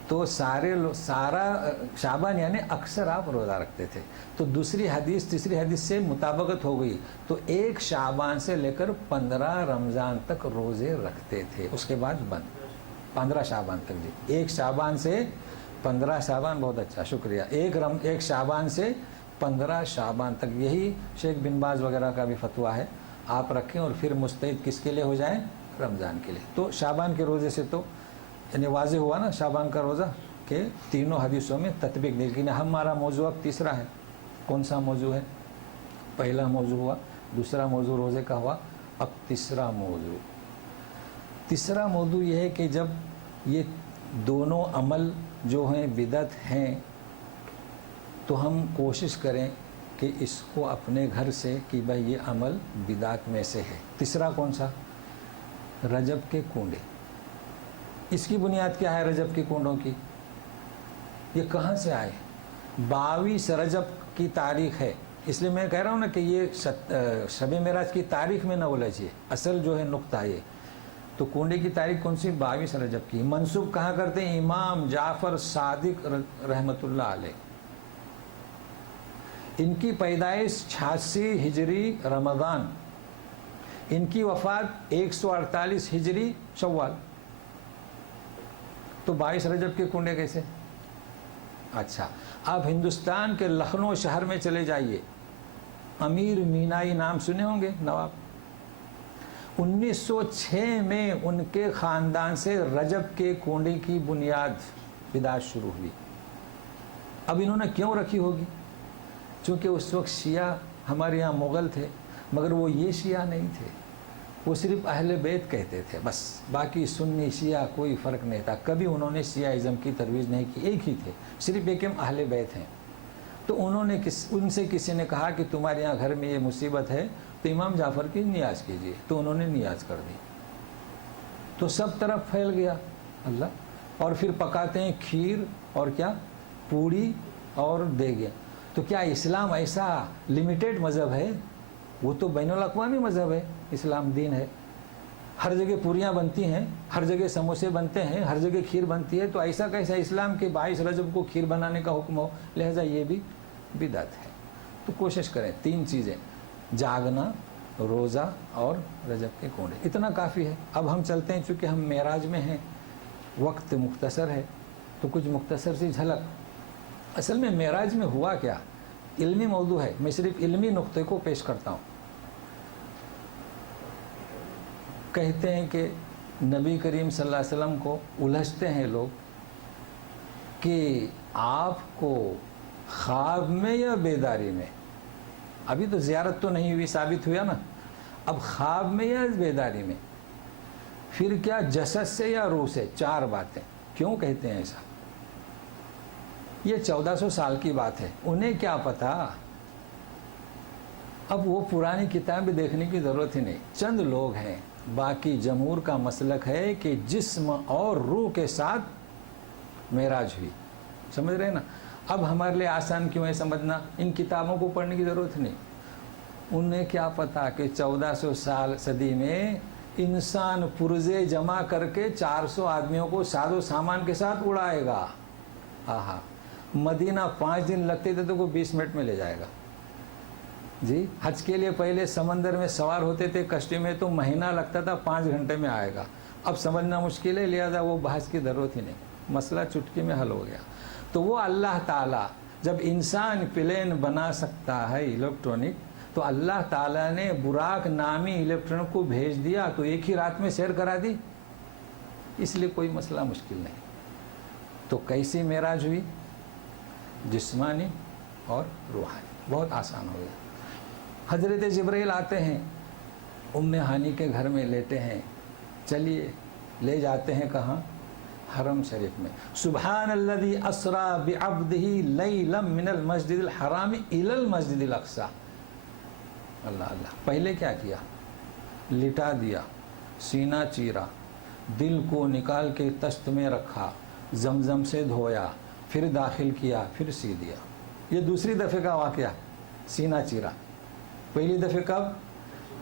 تو سارا شعبان یعنی اکثر آپ روزہ رکھتے تھے. تو دوسری حدیث تیسری حدیث سے مطابقت ہو گئی. تو 1 شعبان سے لے کر 15 رمضان تک روزے رکھتے تھے, اس کے بعد بند. 15 شعبان تک جی, 1 شعبان سے 15 شعبان, بہت اچھا شکریہ. 1 شعبان سے 15 شعبان تک, یہی شیخ بن باز وغیرہ کا بھی فتویٰ ہے. آپ رکھیں اور پھر مستعد کس کے لیے ہو جائیں, رمضان کے لیے. تو شعبان کے روزے سے تو یعنی واضح ہوا نا شعبان کا روزہ کہ تینوں حدیثوں میں تطبیق. لیکن ہمارا موضوع اب تیسرا ہے. کون سا موضوع ہے؟ پہلا موضوع ہوا, دوسرا موضوع روزے کا ہوا, اب تیسرا موضوع. تیسرا موضوع یہ ہے کہ جب یہ دونوں عمل جو ہیں بدعت ہیں تو ہم کوشش کریں کہ اس کو اپنے گھر سے کہ بھائی یہ عمل بدعت میں سے ہے. تیسرا کون سا؟ رجب کے کنڈے. اس کی بنیاد کیا ہے رجب کے کنڈوں کی؟ یہ کہاں سے آئے؟ 22 رجب کی تاریخ ہے. اس لیے میں کہہ رہا ہوں نا کہ یہ شب معراج کی تاریخ میں نہ الجھیے, اصل جو ہے نقطہ یہ. تو کنڈے کی تاریخ کون سی؟ 22 رجب کی. منسوب کہاں کرتے ہیں؟ امام جعفر صادق رحمۃ اللہ علیہ. ان کی پیدائش 86 ہجری رمضان, ان کی وفات 148 ہجری شوال. تو 22 رجب کے کنڈے کیسے؟ اچھا, آپ ہندوستان کے لکھنؤ شہر میں چلے جائیے. امیر مینائی نام سنے ہوں گے, نواب. 1906 میں ان کے خاندان سے رجب کے کنڈے کی بنیاد بدعت شروع ہوئی. اب انہوں نے کیوں رکھی ہوگی؟ چونکہ اس وقت شیعہ ہمارے یہاں مغل تھے, مگر وہ یہ شیعہ نہیں تھے, وہ صرف اہل بیت کہتے تھے بس. باقی سنی شیعہ کوئی فرق نہیں تھا. کبھی انہوں نے شیعہ ازم کی ترویج نہیں کی, ایک ہی تھے, صرف ایک ہم اہل بیت ہیں. تو انہوں نے ان سے کسی نے کہا کہ تمہارے یہاں گھر میں یہ مصیبت ہے تو امام جعفر کی نیاز کیجیے. تو انہوں نے نیاز کر دی, تو سب طرف پھیل گیا اللہ. اور پھر پکاتے ہیں کھیر اور کیا, پوڑی اور دیگیں. تو کیا اسلام ایسا لمیٹیڈ مذہب ہے؟ وہ تو بین الاقوامی مذہب ہے, اسلام دین ہے. ہر جگہ پوریاں بنتی ہیں, ہر جگہ سموسے بنتے ہیں, ہر جگہ کھیر بنتی ہے. تو ایسا کیسا اسلام کے 22 رجب کو کھیر بنانے کا حکم ہو؟ لہذا یہ بھی بدعت ہے. تو کوشش کریں 3 چیزیں, جاگنا, روزہ اور رجب کے کنڈے. اتنا کافی ہے. اب ہم چلتے ہیں, چونکہ ہم معراج میں ہیں, وقت مختصر ہے, تو کچھ مختصر سی جھلک. اصل میں معراج میں ہوا کیا, علمی موضوع ہے, میں صرف علمی نقطے کو پیش کرتا ہوں. کہتے ہیں کہ نبی کریم صلی اللہ علیہ وسلم کو الجھتے ہیں لوگ کہ آپ کو خواب میں یا بیداری میں, ابھی تو زیارت تو نہیں ہوئی, ثابت ہوا نا, اب خواب میں یا بیداری میں, پھر کیا جسد سے یا روح سے, 4 باتیں. کیوں کہتے ہیں ایسا؟ یہ 1400 سال کی بات ہے, انہیں کیا پتا. اب وہ پرانی کتابیں دیکھنے کی ضرورت ہی نہیں, چند لوگ ہیں. باقی جمہور کا مسلک ہے کہ جسم اور روح کے ساتھ معراج ہوئی. سمجھ رہے ہیں نا. اب ہمارے لیے آسان کیوں ہے سمجھنا, ان کتابوں کو پڑھنے کی ضرورت نہیں. انہیں کیا پتا کہ 1400 سال صدی میں انسان پرزے جمع کر کے 400 آدمیوں کو ساز و سامان کے ساتھ اڑائے گا. آہا, مدینہ 5 دن لگتے تھے تو وہ 20 منٹ میں لے جائے گا. جی, حج کے لیے پہلے سمندر میں سوار ہوتے تھے کشتی میں, تو مہینہ لگتا تھا, 5 گھنٹے میں آئے گا. اب سمجھنا مشکل ہے, لہذا وہ بحث کی ضرورت ہی نہیں, مسئلہ چٹکی میں حل ہو گیا. تو وہ اللہ تعالیٰ جب انسان پلین بنا سکتا ہے الیکٹرانک, تو اللہ تعالیٰ نے براق نامی الیکٹران کو بھیج دیا, تو ایک ہی رات میں سیر کرا دی. اس لیے کوئی مسئلہ مشکل نہیں. تو کیسی معراج ہوئی؟ جسمانی اور روحانی, بہت آسان ہو گیا. حضرت جبرائیل آتے ہیں, ام ہانی کے گھر میں لیتے ہیں, چلیے لے جاتے ہیں کہاں؟ حرم شریف میں. سبحان الذی اسری بعبدہ لیلا من المسجد الحرام الی المسجد الاقصی. اللہ اللہ. پہلے کیا کیا؟ لٹا دیا, سینہ چیرا, دل کو نکال کے تشت میں رکھا, زمزم سے دھویا, پھر داخل کیا, پھر سی دیا. یہ دوسری دفعہ کا واقعہ, سینہ چیرا. پہلی دفعہ کب؟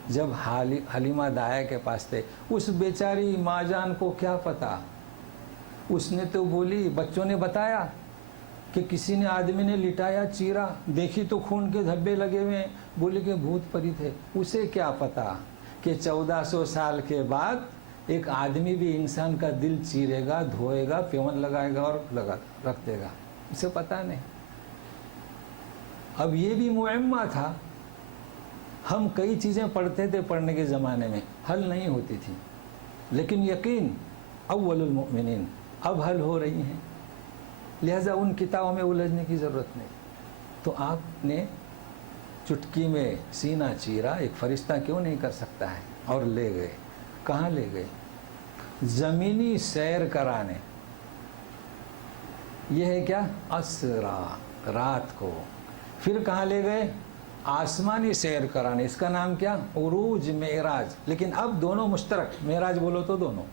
جب حلیمہ دایا کے پاس تھے. اس بیچاری ماں جان کو کیا پتا اس نے تو بولی، بچوں نے بتایا کہ کسی نے آدمی نے لٹایا چیرا، دیکھی تو خون کے دھبے لگے ہوئے ہیں، بولے کہ بھوت پری تھے۔ اسے کیا پتا کہ 1400 سال کے بعد ایک آدمی بھی انسان کا دل چیرے گا، دھوئے گا، پیون لگائے گا اور رکھ دے گا، اسے پتا نہیں۔ اب یہ بھی معمہ تھا، ہم کئی چیزیں پڑھتے تھے، پڑھنے کے زمانے میں حل نہیں ہوتی تھی، لیکن یقین اول المؤمنین اب حل ہو رہی ہیں، لہذا ان کتابوں میں الجھنے کی ضرورت نہیں۔ تو آپ نے چٹکی میں سینہ چیرا، ایک فرشتہ کیوں نہیں کر سکتا ہے؟ اور لے گئے، کہاں لے گئے؟ زمینی سیر کرانے۔ یہ ہے کیا؟ اسرا، رات کو۔ پھر کہاں لے گئے؟ آسمانی سیر کرانے، اس کا نام کیا؟ عروج، معراج۔ لیکن اب دونوں مشترک، معراج بولو تو دونوں۔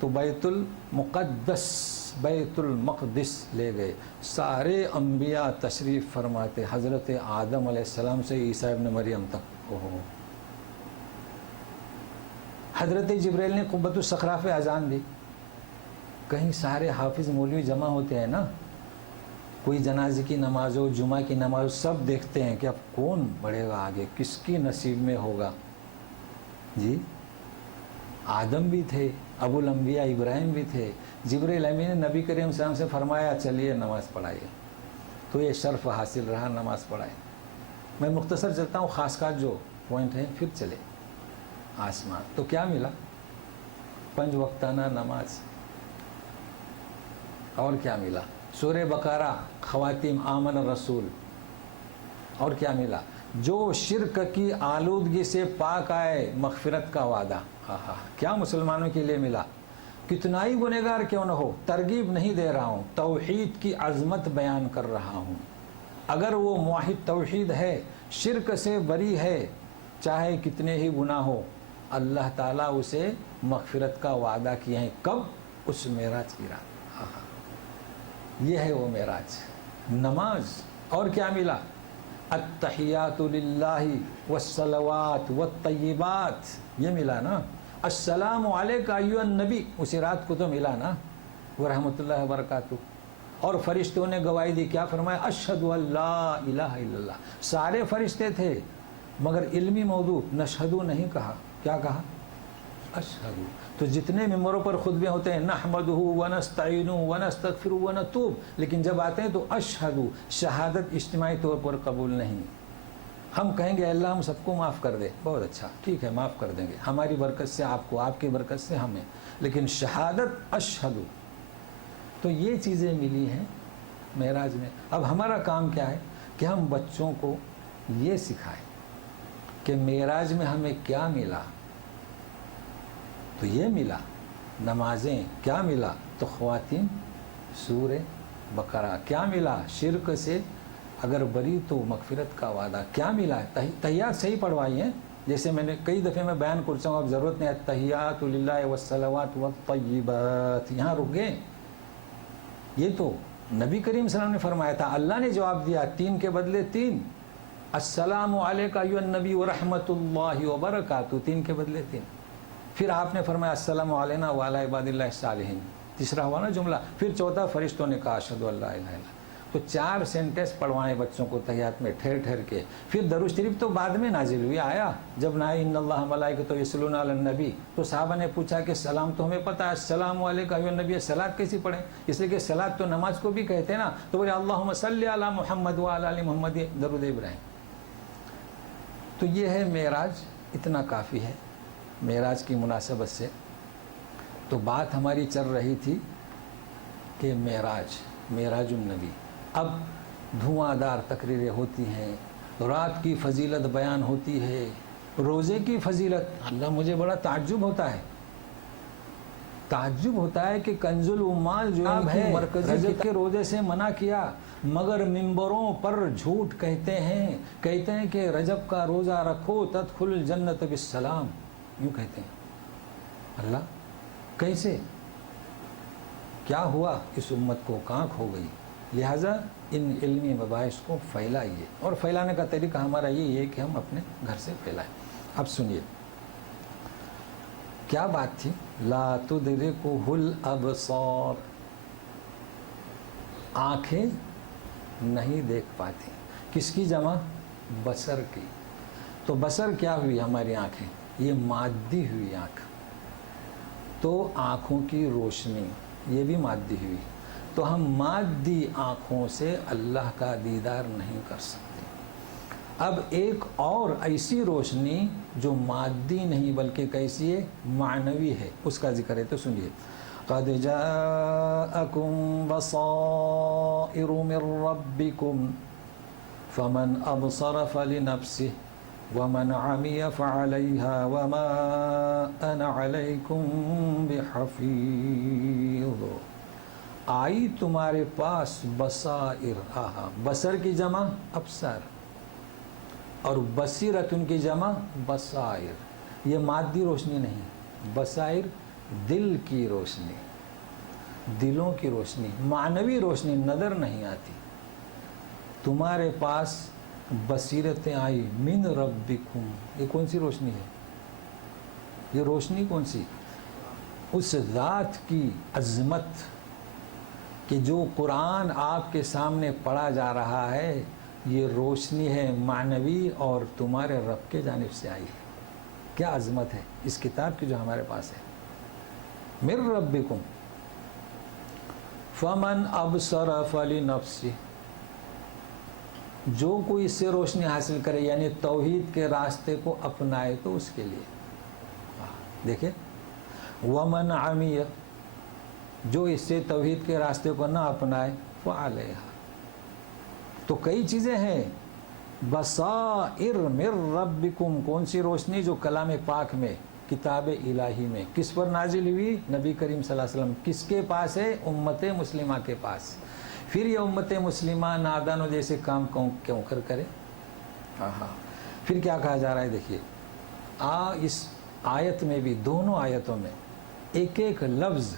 تو بیت المقدس، بیت المقدس لے گئے، سارے انبیاء تشریف فرماتے، حضرت آدم علیہ السلام سے عیسیٰ ابن مریم تک۔ حضرت جبریل نے قبۃ الصخرہ پہ اذان دی، کہیں سارے حافظ مولوی جمع ہوتے ہیں نا، کوئی جنازے کی نماز ہو، جمعہ کی نماز ہو، سب دیکھتے ہیں کہ اب کون بڑھے گا آگے، کس کی نصیب میں ہوگا۔ جی آدم بھی تھے، ابو الانبیاء ابراہیم بھی تھے، جبریل امین نے نبی کریم صلی اللہ علیہ وسلم سے فرمایا چلیے نماز پڑھائیے، تو یہ شرف حاصل رہا، نماز پڑھائے۔ میں مختصر چلتا ہوں، خاص خاص جو پوائنٹ ہیں پھر چلے۔ آسمان تو کیا ملا؟ 5 وقتانہ نماز۔ اور کیا ملا؟ سورہ بقرہ، خواتیم، آمن الرسول۔ اور کیا ملا؟ جو شرک کی آلودگی سے پاک آئے، مغفرت کا وعدہ۔ کیا مسلمانوں کے لیے ملا؟ کتنا ہی گنہگار کیوں نہ ہو، ترغیب نہیں دے رہا ہوں، توحید کی عظمت بیان کر رہا ہوں۔ اگر وہ موحد توحید ہے، شرک سے بری ہے، چاہے کتنے ہی گناہ ہو، اللہ تعالیٰ اسے مغفرت کا وعدہ کیے ہیں۔ کب؟ اس معراج کی رات۔ یہ ہے وہ معراج، نماز۔ اور کیا ملا؟ التحیات للہ والصلوات والطیبات، یہ ملا نا۔ السلام علیک ایھا النبی، اسی رات کو تو ملا نا، ورحمۃ اللہ وبرکاتہ۔ اور فرشتوں نے گواہی دی، کیا فرمایا؟ اشہد ان لا الہ الا اللہ۔ سارے فرشتے تھے، مگر علمی موضوع نشہدو نہیں کہا، کیا کہا؟ اشہدو۔ تو جتنے ممبروں پر خطبے ہوتے ہیں، نحمدہ ونستعینہ ونستغفرہ ونتوب، لیکن جب آتے ہیں تو اشہدو، شہادت اجتماعی طور پر قبول نہیں۔ ہم کہیں گے اللہ ہم سب کو معاف کر دے، بہت اچھا، ٹھیک ہے معاف کر دیں گے، ہماری برکت سے آپ کو، آپ کی برکت سے ہمیں، لیکن شہادت اشہدو۔ تو یہ چیزیں ملی ہیں معراج میں۔ اب ہمارا کام کیا ہے کہ ہم بچوں کو یہ سکھائیں کہ معراج میں ہمیں کیا ملا۔ تو یہ ملا نمازیں، کیا ملا؟ تو خواتین سورہ بقرہ، کیا ملا؟ شرک سے اگر بری تو مغفرت کا وعدہ، کیا ملا؟ تحیات صحیح پڑھوائی ہیں، جیسے میں نے کئی دفعے میں بیان کر چاہوں، اب ضرورت نہیں ہے، التحیات للہ والصلوات والطیبات، یہاں رک گئے۔ یہ تو نبی کریم صلی اللہ علیہ وسلم نے فرمایا تھا، اللہ نے جواب دیا 3 کے بدلے 3۔ السلام علیک ایھا النبی ورحمۃ اللہ وبرکاتہ، 3 کے بدلے 3۔ پھر آپ نے فرمایا السلام علینا وعلی عباد اللہ الصالحین، تیسرا ہوا نا جملہ۔ پھر چوتھا فرشتوں نے کہا اشہد ان لا الہ الا اللہ۔ تو 4 سینٹنس پڑھوائیں بچوں کو تحیات میں ٹھہر ٹھہر کے۔ پھر درود شریف تو بعد میں نازل ہوئی، آیا جب نہ ان اللہ ملائکۃ یصلون علی النبی، تو صحابہ نے پوچھا کہ سلام تو ہمیں پتہ ہے، السلام علیک ایھا النبی، صلاۃ کیسی پڑھیں؟ اس لیے کہ صلاۃ تو نماز کو بھی کہتے ہیں نا، تو بولے اللہم صلی علی محمد وعلی آل محمد، درود ابراہیم۔ تو یہ ہے معراج، اتنا کافی ہے معراج کی مناسبت سے۔ تو بات ہماری چل رہی تھی کہ معراج النبی، اب دھواں دار تقریریں ہوتی ہیں، رات کی فضیلت بیان ہوتی ہے، روزے کی فضیلت۔ اللہ مجھے بڑا تعجب ہوتا ہے کہ کنز العمال جو ہے مرکزی رجب کے روزے سے منع کیا، مگر ممبروں پر جھوٹ کہتے ہیں کہ رجب کا روزہ رکھو تدخل الجنت بالسلام، یوں کہتے ہیں۔ اللہ کیسے؟ کیا ہوا؟ اس امت کو کانک ہو گئی۔ لہٰذا ان علمی مباحث کو پھیلائیے، اور پھیلانے کا طریقہ ہمارا یہی ہے کہ ہم اپنے گھر سے پھیلائیں۔ اب سنیے کیا بات تھی؟ لا تدرکہ الابصار، آنکھیں نہیں دیکھ پاتی. کس کی جمع؟ بصر کی. تو بصر کیا ہوئی ہماری آنکھیں؟ یہ مادی ہوئی آنکھ. تو آنکھوں کی روشنی یہ بھی مادی ہوئی. تو ہم مادی آنکھوں سے اللہ کا دیدار نہیں کر سکتے. اب ایک اور ایسی روشنی جو مادی نہیں بلکہ کیسی ہے؟ معنوی ہے، اس کا ذکر ہے. تو سنیے، قد جاءکم بصائر من ربکم فمن ابصر فلنفسه ومن عمی فعلیہا وما انا علیکم بحفیظ. آئی تمہارے پاس بصائر، بصر کی جمع ابصار، اور بصیرت ان کی جمع بصائر. یہ مادی روشنی نہیں، بصائر دل کی روشنی، دلوں کی روشنی، معنوی روشنی نظر نہیں آتی. تمہارے پاس بصیرتیں آئی من ربکم. یہ کون سی روشنی ہے؟ یہ روشنی کون سی؟ اس ذات کی عظمت کہ جو قرآن آپ کے سامنے پڑھا جا رہا ہے، یہ روشنی ہے معنوی اور تمہارے رب کے جانب سے آئی ہے. کیا عظمت ہے اس کتاب کی جو ہمارے پاس ہے. من ربکم فمن ابصر فلنفسہ، جو کوئی اس سے روشنی حاصل کرے یعنی توحید کے راستے کو اپنائے تو اس کے لیے. دیکھیں، ومن عمی، جو اس سے توحید کے راستے کو نہ اپنائے فعلیہا. تو کئی چیزیں ہیں. بصائر من ربکم، کون سی روشنی؟ جو کلام پاک میں، کتاب الہی میں کس پر نازل ہوئی؟ نبی کریم صلی اللہ علیہ وسلم. کس کے پاس ہے؟ امت مسلمہ کے پاس. پھر یہ امت مسلمہ نادانوں جیسے کام کیوں کرے؟ پھر کیا کہا جا رہا ہے؟ دیکھیے، اس آیت میں بھی، دونوں آیتوں میں ایک ایک لفظ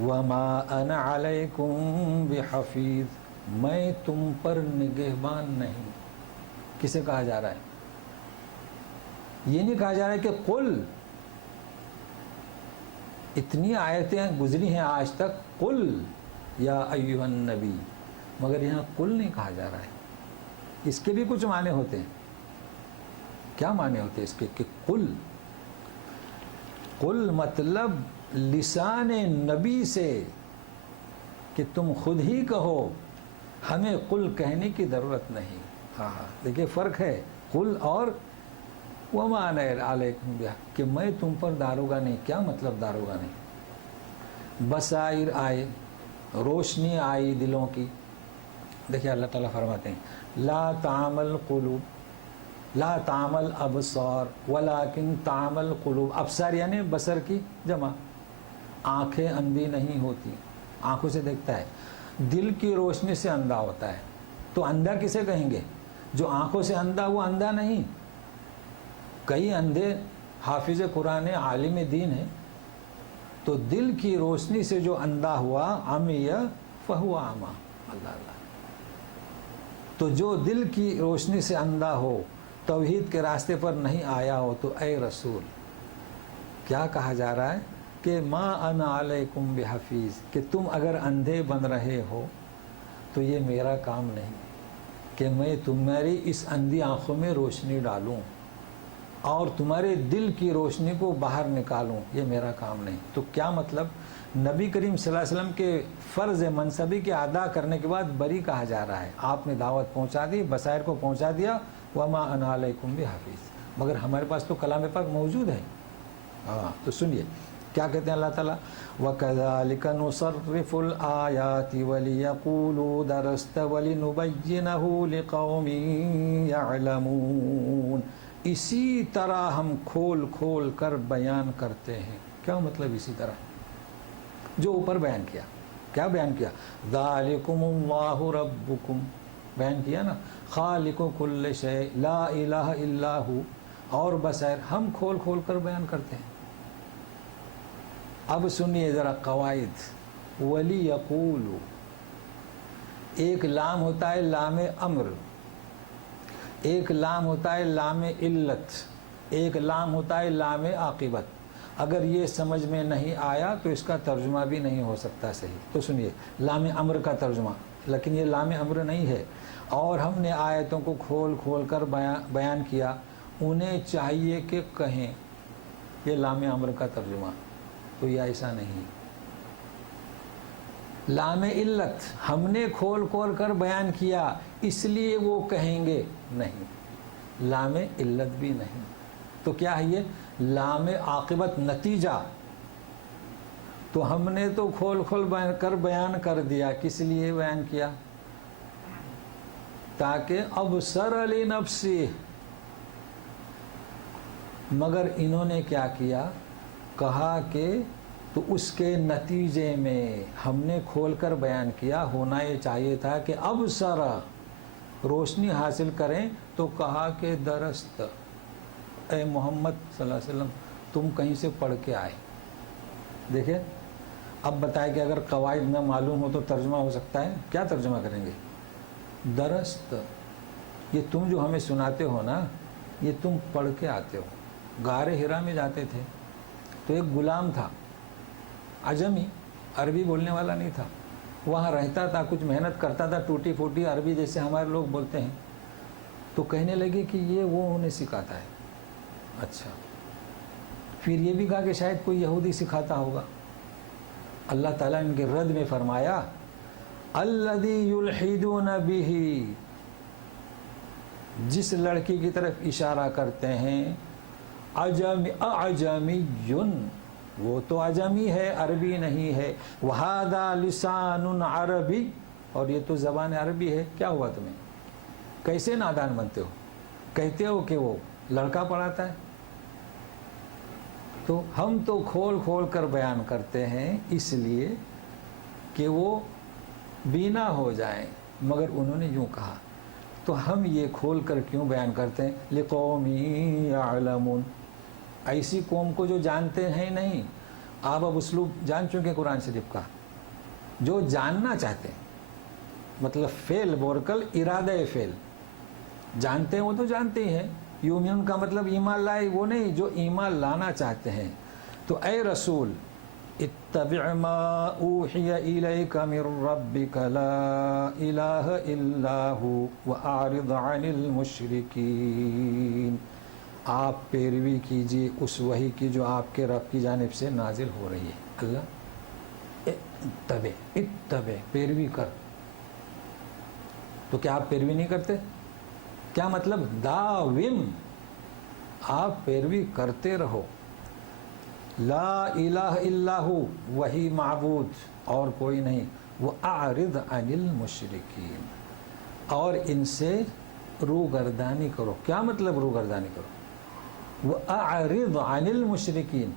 وما انا علیکم بحفیظ، میں تم پر نگہبان نہیں. کسے کہا جا رہا ہے؟ یہ نہیں کہا جا رہا ہے کہ قل. اتنی آیتیں گزری ہیں آج تک، قل یا ایھا النبی، مگر یہاں قل نہیں کہا جا رہا ہے. اس کے بھی کچھ معنی ہوتے ہیں. کیا معنی ہوتے ہیں اس کے؟ کہ قل، قل مطلب لسان نبی سے کہ تم خود ہی کہو، ہمیں قل کہنے کی ضرورت نہیں. دیکھیے فرق ہے قل اور وما انا علیکم بحفیظ، کہ میں تم پر داروغہ نہیں. کیا مطلب داروغہ نہیں؟ بصائر آئے، روشنی آئی دلوں کی. دیکھیے اللہ تعالیٰ فرماتے ہیں لا تعمل قلوب، لا تعمل ابصار ولکن تعمل قلوب. ابصار یعنی بصر کی جمع. آنکھیں اندھی نہیں ہوتی، آنکھوں سے دیکھتا ہے. دل کی روشنی سے اندھا ہوتا ہے. تو اندھا کسے کہیں گے؟ جو آنکھوں سے اندھا، وہ اندھا نہیں. کئی اندھے حافظ قرآن عالم دین ہے، تو دل کی روشنی سے جو اندھا ہوا، عمی فہو اعمی. اللہ اللہ. تو جو دل کی روشنی سے اندھا ہو، توحید کے راستے پر نہیں آیا ہو، تو اے رسول کیا کہا جا رہا ہے؟ کہ ما انا علیکم بحفیظ، کہ تم اگر اندھے بن رہے ہو تو یہ میرا کام نہیں کہ میں تمہاری اس اندھی آنکھوں میں روشنی ڈالوں اور تمہارے دل کی روشنی کو باہر نکالوں. یہ میرا کام نہیں. تو کیا مطلب؟ نبی کریم صلی اللہ علیہ وسلم کے فرض منصبی کے ادا کرنے کے بعد بری کہا جا رہا ہے. آپ نے دعوت پہنچا دی، بصائر کو پہنچا دیا، وما انا علیکم بحفیظ. مگر ہمارے پاس تو کلام پاک موجود ہے. تو سنیے کیا کہتے ہیں اللہ تعالیٰ، وَكَذَلِكَ نُصَرِّفُ الْآيَاتِ وَلِيَقُولُوا دَرَسْتَ وَلِنُبَيِّنَهُ لِقَوْمٍ يَعْلَمُونَ. اسی طرح ہم کھول کھول کر بیان کرتے ہیں. کیا مطلب اسی طرح؟ جو اوپر بیان کیا. کیا بیان کیا؟ ذَلِكُمُ اللَّهُ رَبُّكُمْ، بیان کیا نا. خالق کل شیء لا الہ الا ہو. اور بصائر ہم کھول کھول کر بیان کرتے ہیں. اب سنیے ذرا قواعد. وَلِيَقُولُوا، ایک لام ہوتا ہے لام امر، ایک لام ہوتا ہے لام علت، ایک لام ہوتا ہے لام عاقبت. اگر یہ سمجھ میں نہیں آیا تو اس کا ترجمہ بھی نہیں ہو سکتا صحیح. تو سنیے لام امر کا ترجمہ، لیکن یہ لام امر نہیں ہے، اور ہم نے آیتوں کو کھول کھول کر بیان کیا. انہیں چاہیے کہ کہیں یہ لام امر کا ترجمہ، تو یہ ایسا نہیں. لام علت ہم نے کھول کھول کر بیان کیا اس لیے وہ کہیں گے، نہیں، لام علت بھی نہیں. تو کیا ہے یہ؟ لام عاقبت، نتیجہ. تو ہم نے تو کھول کھول بیان کر دیا. کس لیے بیان کیا؟ تاکہ ابصر لنفسہ. مگر انہوں نے کیا کیا؟ کہا کہ تو اس کے نتیجے میں ہم نے کھول کر بیان کیا. ہونا یہ چاہیے تھا کہ ابصر، روشنی حاصل کریں. تو کہا کہ درست اے محمد صلی اللہ علیہ وسلم تم کہیں سے پڑھ کے آئے. دیکھیں اب بتائیں کہ اگر قواعد نہ معلوم ہو تو ترجمہ ہو سکتا ہے. کیا ترجمہ کریں گے؟ درست یہ تم جو ہمیں سناتے ہو نا، یہ تم پڑھ کے آتے ہو. غار ہرا میں جاتے تھے تو ایک غلام تھا، عجمی، عربی بولنے والا نہیں تھا. وہاں رہتا تھا، کچھ محنت کرتا تھا، ٹوٹی پھوٹی عربی جیسے ہمارے لوگ بولتے ہیں. تو کہنے لگے کہ یہ وہ انہیں سکھاتا ہے. اچھا، پھر یہ بھی کہا کہ شاید کوئی یہودی سکھاتا ہوگا. اللہ تعالیٰ ان کے رد میں فرمایا الذی یلحدون بہ، جس لڑکی کی طرف اشارہ کرتے ہیں، اعجمی، وہ تو عجمی ہے، عربی نہیں ہے. وہذا لسان عربی، اور یہ تو زبان عربی ہے. کیا ہوا تمہیں؟ کیسے نادان بنتے ہو؟ کہتے ہو کہ وہ لڑکا پڑھاتا ہے. تو ہم تو کھول کھول کر بیان کرتے ہیں اس لیے کہ وہ بینا ہو جائیں، مگر انہوں نے یوں کہا. تو ہم یہ کھول کر کیوں بیان کرتے ہیں؟ لقوم یعلمون، ایسی قوم کو جو جانتے ہیں نہیں. آپ اب اسلوب جان چکے قرآن شریف کا. جو جاننا چاہتے ہیں، مطلب فعل بورکل ارادہ فعل، جانتے ہیں وہ تو جانتے ہی ہیں. یومین کا مطلب ایمان لائے وہ نہیں، جو ایمان لانا چاہتے ہیں. تو اے رسول اتبع ما اوحی الیک من ربک لا الہ الا هو واعرض عن المشرکین، آپ پیروی کیجیے اس وحی کی جو آپ کے رب کی جانب سے نازل ہو رہی ہے. اللہ اتبع، پیروی کر. تو کیا آپ پیروی نہیں کرتے؟ کیا مطلب؟ داوم، آپ پیروی کرتے رہو. لا الہ الا ہو، وہی معبود اور کوئی نہیں. وَأَعْرِضْ عَنِ الْمُشْرِكِينَ، اور ان سے روگردانی کرو. کیا مطلب روگردانی کرو؟ وَأَعْرِضْ عَنِ الْمُشْرِكِينَ،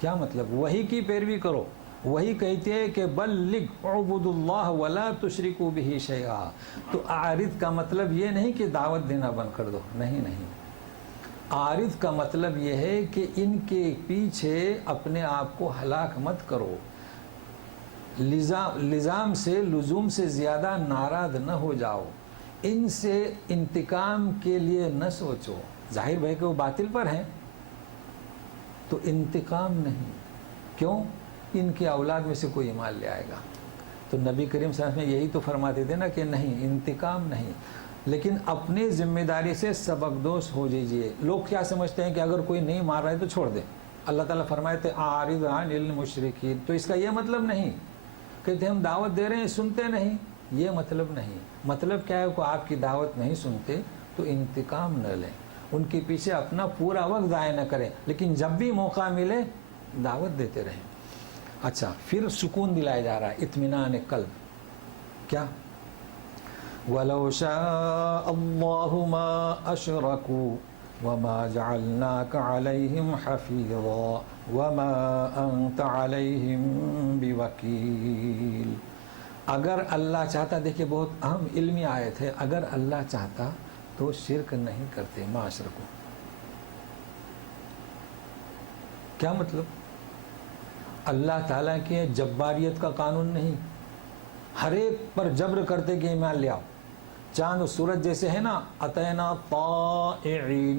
کیا مطلب؟ وہی کی پیروی کرو. وہی کہتے ہیں کہ بلغ اعبدوا اللہ ولا تشرکوا بہ شیئا. تو اعرض کا مطلب یہ نہیں کہ دعوت دینا بند کر دو، نہیں. اعرض کا مطلب یہ ہے کہ ان کے پیچھے اپنے آپ کو ہلاک مت کرو. لزام سے، لزوم سے زیادہ ناراض نہ ہو جاؤ. ان سے انتقام کے لیے نہ سوچو. ظاہر بھائی کہ وہ باطل پر ہیں تو انتقام نہیں. کیوں؟ ان کے اولاد میں سے کوئی ایمان لے آئے گا. تو نبی کریم صلی اللہ علیہ وسلم یہی تو فرماتے تھے نا کہ نہیں، انتقام نہیں، لیکن اپنی ذمہ داری سے سبکدوش ہو جائیے. لوگ کیا سمجھتے ہیں کہ اگر کوئی نہیں مار رہا ہے تو چھوڑ دیں. اللہ تعالیٰ فرمائے تھے اعرض عن المشرکین. تو اس کا یہ مطلب نہیں کہتے ہم دعوت دے رہے ہیں سنتے نہیں، یہ مطلب نہیں. مطلب کیا ہے کہ آپ کی دعوت نہیں سنتے تو انتقام نہ لیں، ان کے پیچھے اپنا پورا وقت ضائع نہ کریں، لیکن جب بھی موقع ملے دعوت دیتے رہیں. اچھا، پھر سکون دلایا جا رہا ہے، اطمینان قلب. کیا؟ وَلَوْ شَاءَ اللَّهُ مَا أَشْرَكُوا وَمَا جَعَلْنَاكَ عَلَيْهِمْ حَفِيظًا وَمَا أَنْتَ عَلَيْهِمْ بِوَكِيلٍ. اگر اللہ چاہتا، دیکھیں بہت اہم علمی آیت ہے، اگر اللہ چاہتا تو شرک نہیں کرتے. ما اشرکو، کیا مطلب؟ اللہ تعالیٰ کی جباریت کا قانون نہیں، ہر ایک پر جبر کرتے کہ ایمان لے آؤ. چاند و سورج جیسے ہے نا، اتینا طائعین،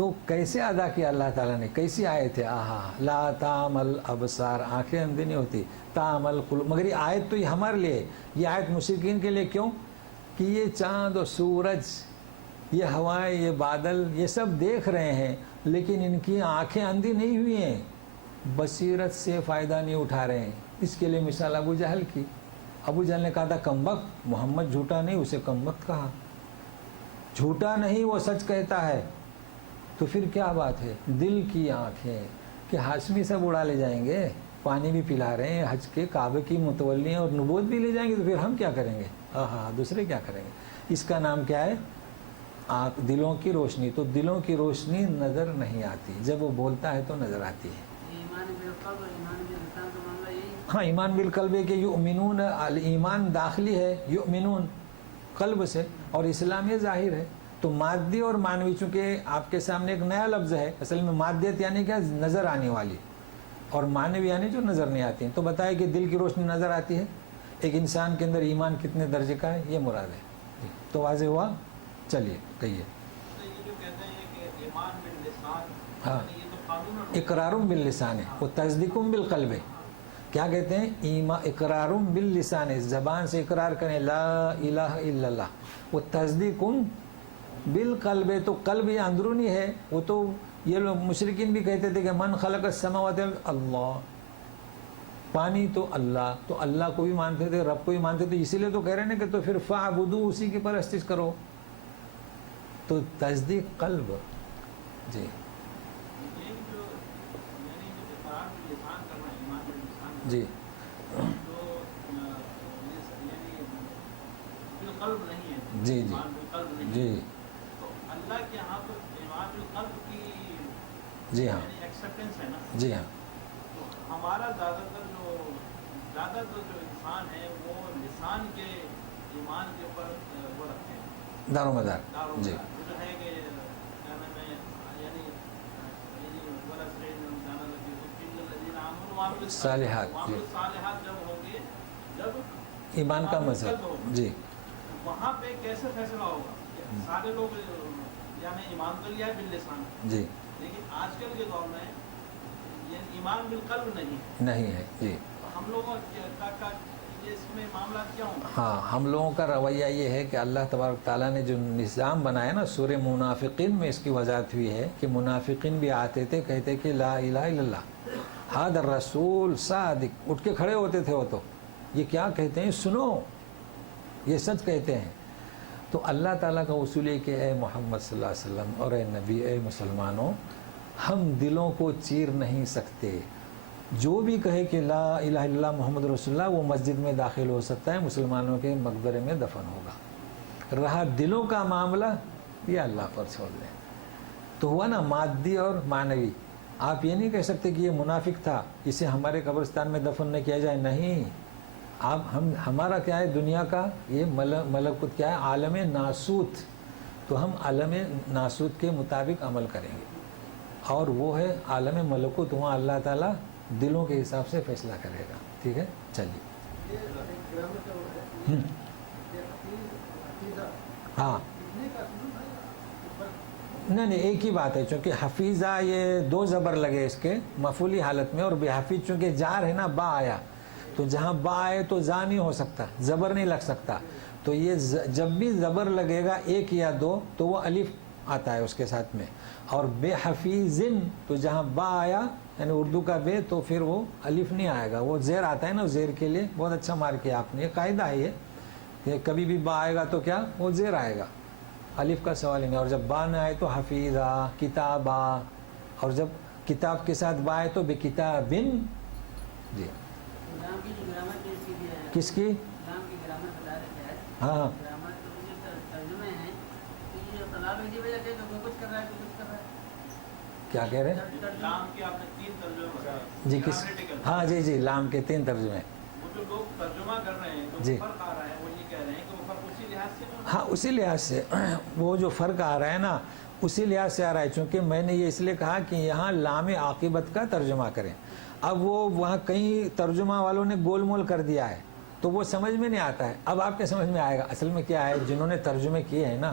تو کیسے ادا کیا اللہ تعالیٰ نے؟ کیسی آیت ہے؟ آہا لا تعمل ابصار، آنکھیں اندھی نہیں ہوتی، تعمل قلوب. مگر یہ آیت تو یہ ہمارے لیے، یہ آیت مشرکین کے لیے. کیوں؟ کہ یہ چاند اور سورج، یہ ہوائیں، یہ بادل، یہ سب دیکھ رہے ہیں لیکن ان کی آنکھیں اندھی نہیں ہوئی ہیں، بصیرت سے فائدہ نہیں اٹھا رہے ہیں. اس کے لیے مثال ابو جہل کی. ابو جہل نے کہا تھا کمبخت، محمد جھوٹا نہیں، اسے کمبخت کہا. جھوٹا نہیں، وہ سچ کہتا ہے. تو پھر کیا بات ہے؟ دل کی آنکھیں کہ ہاشمی سب اڑا لے جائیں گے، پانی بھی پلا رہے ہیں، حج کے کعبے کی متولی ہیں اور نبوت بھی لے جائیں گے، تو پھر ہم کیا کریں گے؟ ہاں دوسرے کیا کریں گے؟ اس کا نام کیا ہے؟ دلوں کی روشنی. تو دلوں کی روشنی نظر نہیں آتی، جب وہ بولتا ہے تو نظر آتی ہے. ہاں ایمان بالقلب ہے کہ یؤمنون، ایمان داخلی ہے، یؤمنون قلب سے، اور اسلام یہ ظاہر ہے. تو مادی اور معنوی، چونکہ آپ کے سامنے ایک نیا لفظ ہے، اصل میں مادیت یعنی کیا؟ نظر آنے والی، اور معنوی یعنی جو نظر نہیں آتی ہیں. تو بتائے کہ دل کی روشنی نظر آتی ہے. ایک انسان کے اندر ایمان کتنے درجے کا ہے، یہ مراد ہے. تو واضح ہوا؟ چلیے کہیے. یہ جو کہتے ہیں کہ ایمان باللسان، ہاں یہ تو قانون اقرارم باللسان ہے، وہ تصدیقم بالقلب ہے. کیا کہتے ہیں؟ ایمان اقرارم باللسان ہے، زبان سے اقرار کریں لا الہ الا اللہ. وہ تصدیقم بالقلب ہے، تو قلب یہ اندرونی ہے. وہ تو یہ لوگ مشرکین بھی کہتے تھے کہ من خلق السماوات، اللہ، پانی تو اللہ، تو اللہ کو بھی مانتے تھے، رب کو بھی مانتے تھے. اسی لیے تو کہہ رہے ہیں کہ تو پھر فاعبدوا، اسی کی پرستش کرو. تو تصدیق قلب. جی یہ جو یعنی جو اقرار باللسان کرنا، ایمان باللسان جی جو یعنی بالقلب نہیں ہے، جی ایمان بالقلب نہیں جی ہے. تو اللہ کے یہاں تو ایمان بالقلب کی جی ہاں یعنی ایکسیپٹنس ہے نا. جی ہاں تو ہمارا زیادہ تر جو انسان ہے وہ لسان کے ایمان کے اوپر وہ رکھتے ہیں، دار و مدار. دار و جی مدار. جو ہے کہ کیا نام ہے، یعنی صالحات، جی. صالحات جب ہوں گے، جب ایمان کا قلب مذہب. ہوگا، جی وہاں پہ کیسے فیصلہ ہوگا؟ سارے لوگ یعنی ایمان تو لیا ہے باللسان، جی لیکن آج کل کے دور میں یہ ایمان بالقلب نہیں ہے. جی تو ہم لوگوں کا یہ اس میں معاملات کیا ہوں گے؟ ہاں، ہم لوگوں کا رویہ یہ ہے کہ اللہ تبارک تعالیٰ نے جو نظام بنایا نا، سورہ منافقین میں اس کی وضاحت ہوئی ہے کہ منافقین بھی آتے تھے، کہتے کہ لا الہ الا اللہ، حاضر رسول صادق، اٹھ کے کھڑے ہوتے تھے. وہ تو یہ کیا کہتے ہیں؟ سنو، یہ سچ کہتے ہیں. تو اللہ تعالیٰ کا اصول ہے کہ اے محمد صلی اللہ علیہ وسلم اور اے نبی، اے مسلمانوں، ہم دلوں کو چیر نہیں سکتے. جو بھی کہے کہ لا الہ الا اللہ محمد رسول اللہ، وہ مسجد میں داخل ہو سکتا ہے، مسلمانوں کے مقبرے میں دفن ہوگا. رہا دلوں کا معاملہ، یہ اللہ پر چھوڑ دیں. تو ہوا نا مادی اور معنوی. آپ یہ نہیں کہہ سکتے کہ یہ منافق تھا، اسے ہمارے قبرستان میں دفن نہ کیا جائے. نہیں، آپ ہمارا کیا ہے؟ دنیا کا یہ ملکوت کیا ہے؟ عالم ناسوت. تو ہم عالم ناسوت کے مطابق عمل کریں گے، اور وہ ہے عالم ملکوت. وہاں اللہ تعالیٰ دلوں کے حساب سے فیصلہ کرے گا. ٹھیک ہے، چلیے. ہاں نہیں ایک ہی بات ہے، چونکہ حفیظہ یہ دو زبر لگے اس کے مفعولی حالت میں، اور بے حفیظ چونکہ جار ہے نا، با آیا، تو جہاں با آئے تو زا نہیں ہو سکتا، زبر نہیں لگ سکتا. تو یہ جب بھی زبر لگے گا ایک یا دو تو وہ الف آتا ہے اس کے ساتھ میں. اور بے حفیظن تو جہاں با آیا یعنی اردو کا بے، تو پھر وہ الف نہیں آئے گا، وہ زیر آتا ہے نا. زیر کے لیے بہت اچھا مار کیا آپ نے، یہ قاعدہ ہے یہ کہ کبھی بھی با آئے گا تو کیا وہ زیر آئے گا، الف کا سوال ہی نہیں. اور جب با نہ آئے تو حفیظہ، کتابہ، اور جب کتاب کے ساتھ با آئے تو بے کتابن. جی کس کی؟ ہاں کیا کہہ رہے ہیں؟ لام کے آپ نے 3 ترجمے بتائے. جی کس؟ ہاں جی جی، لام کے 3 ترجمے. وہ جو لوگ ترجمہ کر رہے ہیں جو جی. فرق آ رہا ہے، وہ یہ کہہ رہے ہیں کہ وہ فرق اسی لحاظ سے ہاں اسی لحاظ سے وہ جو فرق آ رہا ہے نا، اسی لحاظ سے آ رہا ہے. چونکہ میں نے یہ اس لیے کہا کہ یہاں لام عاقبت کا ترجمہ کریں. اب وہ وہاں کئی ترجمہ والوں نے گول مول کر دیا ہے تو وہ سمجھ میں نہیں آتا ہے. اب آپ کے سمجھ میں آئے گا. اصل میں کیا ہے، جنہوں نے ترجمے کیے ہیں نا،